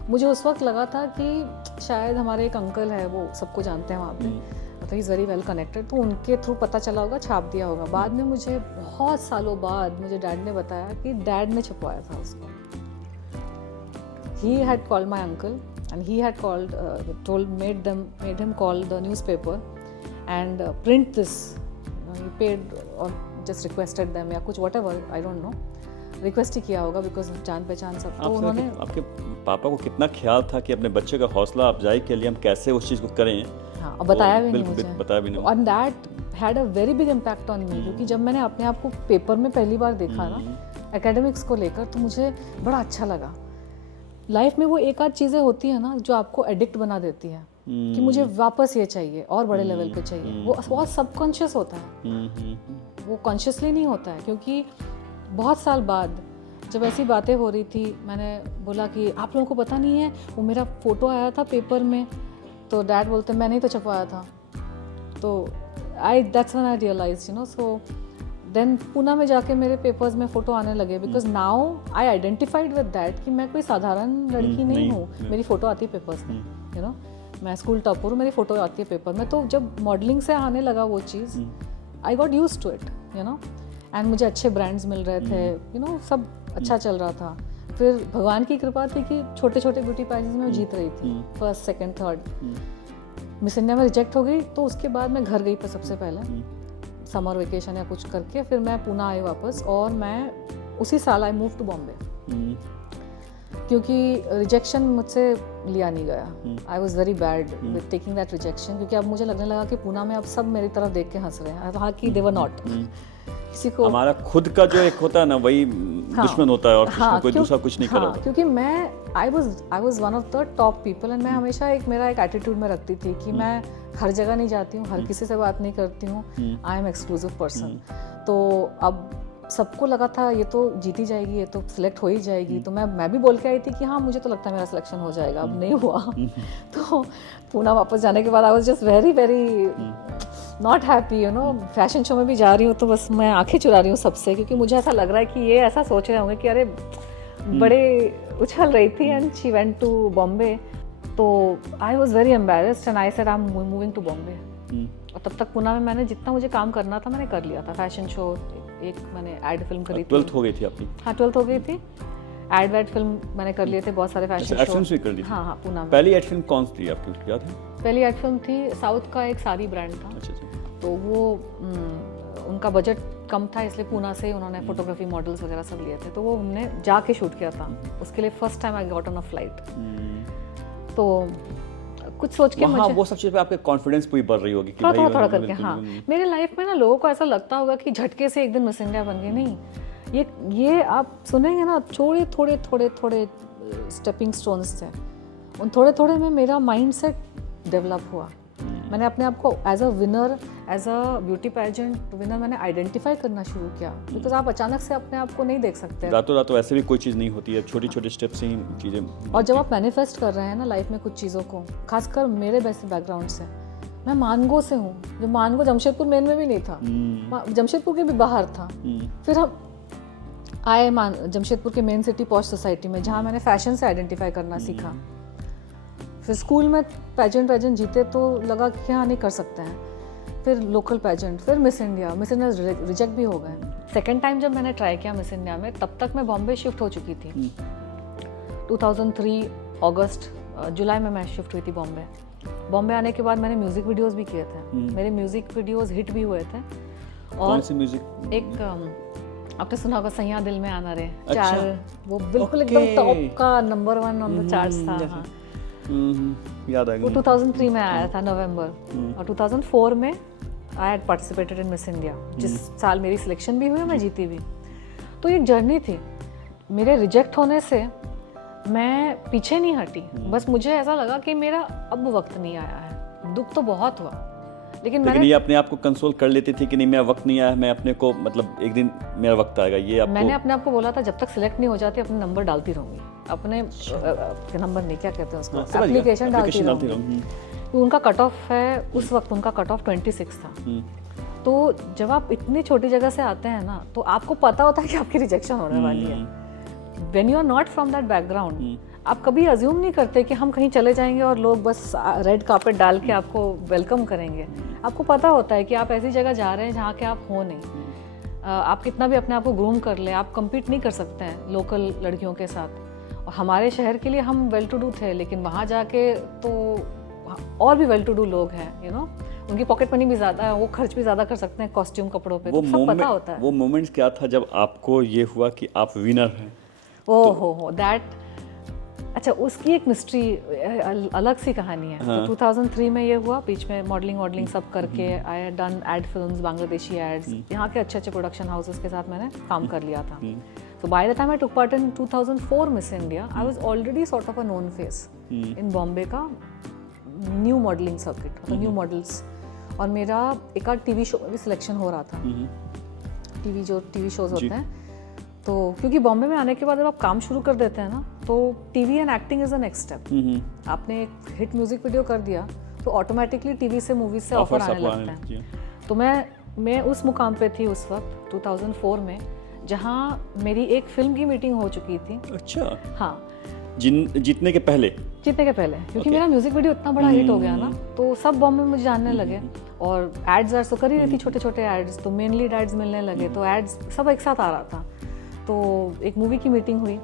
मुझे उस वक्त लगा था कि शायद हमारे एक अंकल है, वो सबको जानते हैं वहाँ पे, मतलब he is very well connected, तो उनके थ्रू पता चला होगा, छाप दिया होगा। बाद में मुझे बहुत सालों बाद मुझे डैड ने बताया कि डैड ने छपवाया था उसको। He had called my uncle and he had made him call the newspaper and print this. He paid or just requested them या कुछ whatever, I don't know. Request ही किया होगा बिकॉज जान पहचान सब। तो उन्होंने आपके पापा को कितना ख्याल था कि अपने बच्चे का हौसला अफजाई के लिए हम कैसे उस चीज़ को करें? हाँ, और बताया भी नहीं मुझे, बताया भी नहीं। And that had a very big impact on me, क्योंकि जब मैंने अपने आप को पेपर में पहली बार देखा ना एकेडमिक्स को लेकर, तो मुझे बड़ा अच्छा लगा। लाइफ में वो एक आध चीज़ें होती है ना जो आपको एडिक्ट बना देती है कि मुझे वापस ये चाहिए और बड़े लेवल पे चाहिए। वो बहुत सबकॉन्शियस होता है, वो कॉन्शियसली नहीं होता है। क्योंकि बहुत साल बाद जब ऐसी बातें हो रही थी, मैंने बोला कि आप लोगों को पता नहीं है वो मेरा फ़ोटो आया था पेपर में, तो डैड बोलते मैंने ही तो छपवाया था। तो that's when I realised, you know. So then Poona में जाके मेरे पेपर्स में फ़ोटो आने लगे, because now I identified with that कि मैं कोई साधारण लड़की नहीं हूँ। मेरी फ़ोटो आती है पेपर्स में, यू नो। मैं स्कूल टॉपर हूँ, मेरी फ़ोटो आती है पेपर में। तो जब मॉडलिंग से आने लगा वो चीज़, I got used to it, you know. And मुझे अच्छे ब्रांड्स मिल रहे थे, यू नो, सब अच्छा चल रहा था। फिर भगवान की कृपा थी कि छोटे छोटे ब्यूटी पार्टीज में जीत रही थी, first second third. Miss India में रिजेक्ट हो गई, तो उसके बाद मैं घर गई पर सबसे पहले समर वेकेशन या कुछ करके, फिर मैं पुणे आई वापस, और मैं उसी साल आई मूव टू बॉम्बे, क्योंकि रिजेक्शन मुझसे लिया नहीं गया। आई was very bad with taking that rejection, क्योंकि अब मुझे लगने लगा कि पुणे में अब सब मेरी तरफ देख के हंस रहे हैं, हाँ, कि दे वर नॉट। किसी को हमारा खुद का जो एक होता है ना, वही दुश्मन होता है, और कोई दूसरा कुछ नहीं कर रहा। क्योंकि मैं I was one of the top people, and मैं हमेशा मेरा एक एटीट्यूड में रखती थी कि मैं हर जगह नहीं जाती हूँ, हर किसी से बात नहीं करती हूँ, आई एम एक्सक्लूसिव पर्सन। तो अब सबको लगा था ये तो जीती जाएगी, ये तो सिलेक्ट हो ही जाएगी। तो मैं भी बोल के आई थी कि हाँ, मुझे तो लगता है मेरा सिलेक्शन हो जाएगा। अब नहीं हुआ। तो पुणे वापस जाने के बाद I was just very very not happy, you know. Fashion show में भी जा रही हूँ तो बस मैं आंखें चुरा रही हूँ सबसे, क्योंकि मुझे ऐसा लग रहा है कि ये ऐसा सोच रहे होंगे कि अरे बड़े उछल रही थी, and she went to Bombay. तो I was very embarrassed and I said I am moving to Bombay. और तब तक पुणे में मैंने जितना मुझे काम करना था मैंने कर लिया था। फैशन शो, एक मैंने एड फिल्म करी थी। 12th हो गई थी आपकी? हाँ, 12th हो गई थी। एड फिल्म मैंने कर लिए थे, बहुत सारे फैशन शो। एड फिल्म भी कर ली थी? हाँ, पुणे में। पहली एड फिल्म कौन सी थी आपकी, याद है? पहली एड फिल्म थी साउथ का एक साड़ी ब्रांड था। अच्छा। तो वो उनका बजट कम था, इसलिए पुणे से उन्होंने फोटोग्राफी मॉडल्स वगैरह सब लिए थे। तो वो हमने जाके शूट किया था। उसके लिए first time I got on a flight. तो कुछ सोच के मुझे वो सब चीज़ पे आपके कॉन्फिडेंस पूरी बढ़ रही होगी कि थोड़ा करके। हाँ, मेरे लाइफ में ना लोगों को ऐसा लगता होगा कि झटके से एक दिन मिस इंडिया बन गई। नहीं, ये आप सुनेंगे ना, थोड़े स्टेपिंग स्टोन्स थे। उन थोड़े में मेरा माइंड सेट डेवलप हुआ। मैंने अपने आप को as a winner, as a beauty pageant winner मैंने आइडेंटिफाई करना शुरू किया। बिकॉज आप अचानक से अपने आप को नहीं देख सकते, रातों ऐसे भी कोई चीज़ नहीं होती है, छोटी स्टेप से ही चीज़ें। और जब आप मैनिफेस्ट कर रहे हैं ना लाइफ में कुछ चीज़ों को, खासकर मेरे वैसे बैकग्राउंड से, मैं मानगो से हूँ, जो मानगो जमशेदपुर मेन में भी नहीं था, जमशेदपुर के भी बाहर था। फिर हम आए जमशेदपुर के मेन सिटी पॉश सोसाइटी में, जहाँ मैंने फैशन से आइडेंटिफाई करना सीखा। फिर स्कूल में पैजेंट जीते तो लगा कि हाँ, नहीं कर सकते हैं। फिर लोकल पैजेंट, फिर मिस इंडिया रिजेक्ट भी हो गए। सेकेंड टाइम जब मैंने ट्राई किया मिस इंडिया में, तब तक मैं बॉम्बे शिफ्ट हो चुकी थी। 2003 अगस्त जुलाई में मैं शिफ्ट हुई थी बॉम्बे। बॉम्बे आने के बाद मैंने म्यूज़िक वीडियोस भी किए थे। मेरे म्यूज़िक वीडियोस हिट भी हुए थे। और कौन सी म्यूजिक? एक आपने सुना होगा सैया दिल में आना रे। चार, वो बिल्कुल एकदम टॉप का नंबर 1 ऑन द चार्ट्स था। हाँ, याद आ गया। वो 2003 में आया था नवंबर। और 2004 में I had participated in miss India, जिस साल मेरी सिलेक्शन भी हुई, मैं जीती भी। तो एक जर्नी थी। मेरे रिजेक्ट होने से मैं पीछे नहीं हटी, बस मुझे ऐसा लगा कि मेरा अब वक्त नहीं आया है। दुख तो बहुत हुआ, लेकिन ये अपने आप को कंसोल कर लेती थी कि नहीं, मेरा वक्त नहीं आया, मैं अपने को मतलब एक दिन मेरा वक्त आएगा। ये मैंने अपने आप को बोला था, जब तक सिलेक्ट नहीं हो जाती अपने नंबर डालती रहूँगी, अपने नंबर नहीं, क्या कहते हैं उसको, एप्लीकेशन डालती रहूँगी। उनका कट ऑफ है, उस वक्त उनका कट ऑफ 26 था। तो जब आप इतनी छोटी जगह से आते हैं ना, तो आपको पता होता है कि आपकी रिजेक्शन होने वाली है। When you are not from that background, आप कभी अज्यूम नहीं करते कि हम कहीं चले जाएंगे और लोग बस रेड कार्पेट डाल के आपको वेलकम करेंगे। आपको पता होता है कि आप ऐसी जगह जा रहे हैं जहाँ के आप हो नहीं। आप कितना भी अपने आप को ग्रूम कर ले, आप कम्पीट नहीं कर सकते हैं लोकल लड़कियों के साथ। और हमारे शहर के लिए हम वेल टू डू थे, लेकिन वहाँ जाके तो और भी वेल टू डू लोग हैं, यू नो, उनकी पॉकेट मनी भी ज़्यादा है, वो खर्च भी ज़्यादा कर सकते हैं कॉस्ट्यूम कपड़ों पे, तो सब पता होता है। वो मोमेंट्स क्या था जब आपको ये हुआ कि आप विनर हैं? ओह हो दैट, अच्छा उसकी एक मिस्ट्री अलग सी कहानी है। हाँ। तो 2003 में ये हुआ, बीच में मॉडलिंग सब करके I had done ad films, Bangladeshi ads, यहाँ के अच्छे प्रोडक्शन हाउसेस के साथ मैंने काम कर लिया था। So by the time I took part in 2004 Miss India, I was already sort of a known face in Bombay का न्यू मॉडलिंग सर्किट, मतलब न्यू मॉडल्स, और मेरा एक आध टीवी शो में भी सिलेक्शन हो रहा था। टीवी शोज होते हैं, तो क्योंकि बॉम्बे में आने के बाद जब आप काम शुरू कर देते हैं ना, तो TV and acting is the next step. आपने एक हिट म्यूजिक वीडियो कर दिया तो ऑटोमेटिकली टीवी से, मूवीज से ऑफर आने लगते हैं। तो मैं उस मुकाम पे थी उस वक्त 2004 में, जहाँ मेरी एक फिल्म की मीटिंग हो चुकी थी। अच्छा, हाँ, जीतने के पहले, क्योंकि मेरा म्यूजिक वीडियो इतना बड़ा हिट हो गया ना, तो सब बॉम्बे में मुझे जानने लगे, और एड्स तो कर ही रही थी, छोटे छोटे एड्स, तो मेन लीड एड्स मिलने लगे, तो एड्स सब एक साथ आ रहा था। तो एक मूवी की मीटिंग हुई,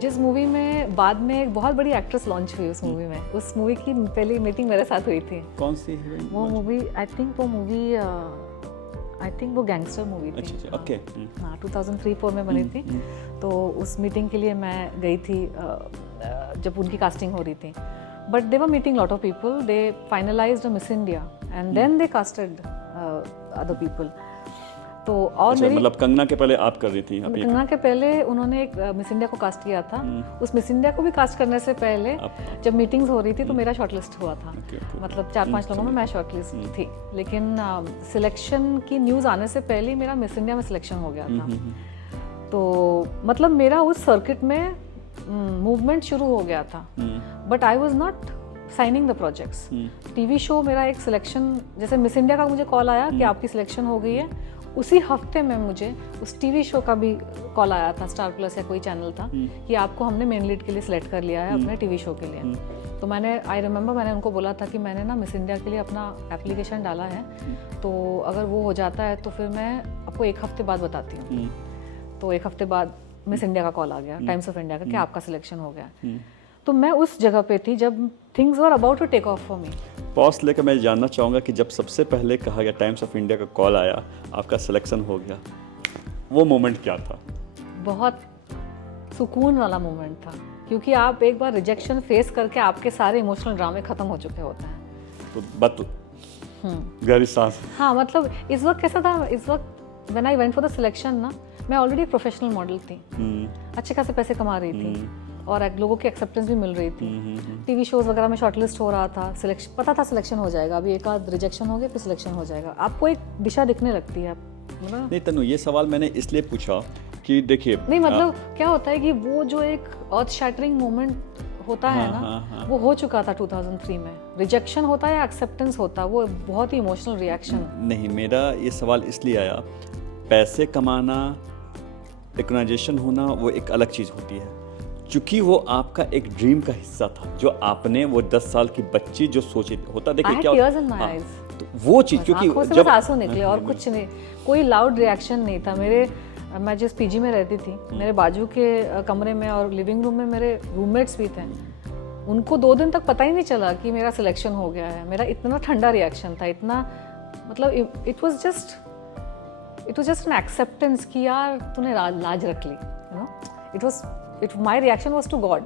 जिस मूवी में बाद में एक बहुत बड़ी एक्ट्रेस लॉन्च हुई। उस मूवी में, उस मूवी की पहली मीटिंग मेरे साथ हुई थी। कौन सी हीरोइन? वो मूवी आई थिंक वो गैंगस्टर मूवी थी। अच्छा, ओके। हाँ, 2003-04 में बनी थी। तो उस मीटिंग के लिए मैं गई थी जब उनकी कास्टिंग हो रही थी, but they were meeting lot of people, they finalised Miss India and then they casted other people. तो और अच्छा, मतलब कंगना के पहले आप कर रही थी? कंगना के पहले उन्होंने एक मिस इंडिया को कास्ट किया था। उस मिस इंडिया को भी कास्ट करने से पहले जब मीटिंग्स हो रही थी, तो मेरा शॉर्टलिस्ट हुआ था। मतलब 4-5 लोगों में मैं शॉर्टलिस्ट थी, लेकिन सिलेक्शन की न्यूज़ आने से पहले ही मेरा मिस इंडिया में सिलेक्शन हो गया था। तो मतलब मेरा उस सर्किट में मूवमेंट शुरू हो गया था, but I was not signing the projects. TV show मेरा एक सिलेक्शन, जैसे मिस इंडिया का मुझे कॉल आया कि आपकी सिलेक्शन हो गई है, उसी हफ्ते में मुझे उस टीवी शो का भी कॉल आया था, स्टार प्लस या कोई चैनल था, कि आपको हमने मेन लीड के लिए सिलेक्ट कर लिया है अपने टीवी शो के लिए। तो मैंने मैंने उनको बोला था कि मैंने ना मिस इंडिया के लिए अपना एप्लीकेशन डाला है, तो अगर वो हो जाता है तो फिर मैं आपको एक हफ्ते बाद बताती हूँ। तो एक हफ्ते बाद मिस इंडिया का कॉल आ गया, टाइम्स ऑफ इंडिया का, कि आपका सिलेक्शन हो गया। तो मैं उस जगह पे थी जब things were about to take off for me. Pause लेकर मैं जानना चाहूँगा कि जब सबसे पहले कहा गया, टाइम्स ऑफ इंडिया का कॉल आया, आपका सिलेक्शन हो गया, वो मोमेंट क्या था? बहुत सुकून वाला मोमेंट था, क्योंकि आप एक बार रिजेक्शन फेस करके आपके सारे इमोशनल ड्रामे खत्म हो चुके होते हैं। तो गहरी सांस। हाँ, मतलब इस वक्त कैसा था, इस वक्त when I went for the selection ना, मैं ऑलरेडी प्रोफेशनल मॉडल थी, अच्छे खासे पैसे कमा रही थी, और लोगों की एक्सेप्टेंस भी मिल रही थी। टीवी शोज वगैरह में शॉर्टलिस्ट हो रहा था, सिलेक्शन पता था सिलेक्शन हो जाएगा, अभी एक आध रिजेक्शन हो गया फिर सिलेक्शन हो जाएगा, आपको एक दिशा दिखने लगती है। नहीं तनु, ये सवाल मैंने इसलिए पूछा कि देखिए, नहीं मतलब क्या होता है कि वो जो एक अर्थ शैटरिंग मोमेंट होता है ना, वो हो चुका था 2003 में। रिजेक्शन होता है या एक्सेप्टेंस होता है, वो बहुत ही इमोशनल रिएक्शन। नहीं, मेरा ये सवाल इसलिए आया, पैसे कमाना, रिकॉग्नाइजेशन होना, वो एक अलग चीज़ होती है, क्योंकि वो आपका एक ड्रीम का हिस्सा था, जो आपने, वो 10 साल की बच्ची जो सोची होता, देखिए क्या तो वो चीज़, क्योंकि जब आंसू निकले और कुछ नहीं, कोई लाउड रिएक्शन नहीं था। मैं जिस पीजी में रहती थी, मेरे बाजू के कमरे में और लिविंग रूम में मेरे रूममेट्स भी थे, उनको 2 दिन तक पता ही नहीं चला कि मेरा सिलेक्शन हो गया है। मेरा इतना ठंडा रिएक्शन था, इतना मतलब it was just an acceptance कि यार तूने लाज रख ली, you know. My reaction was to God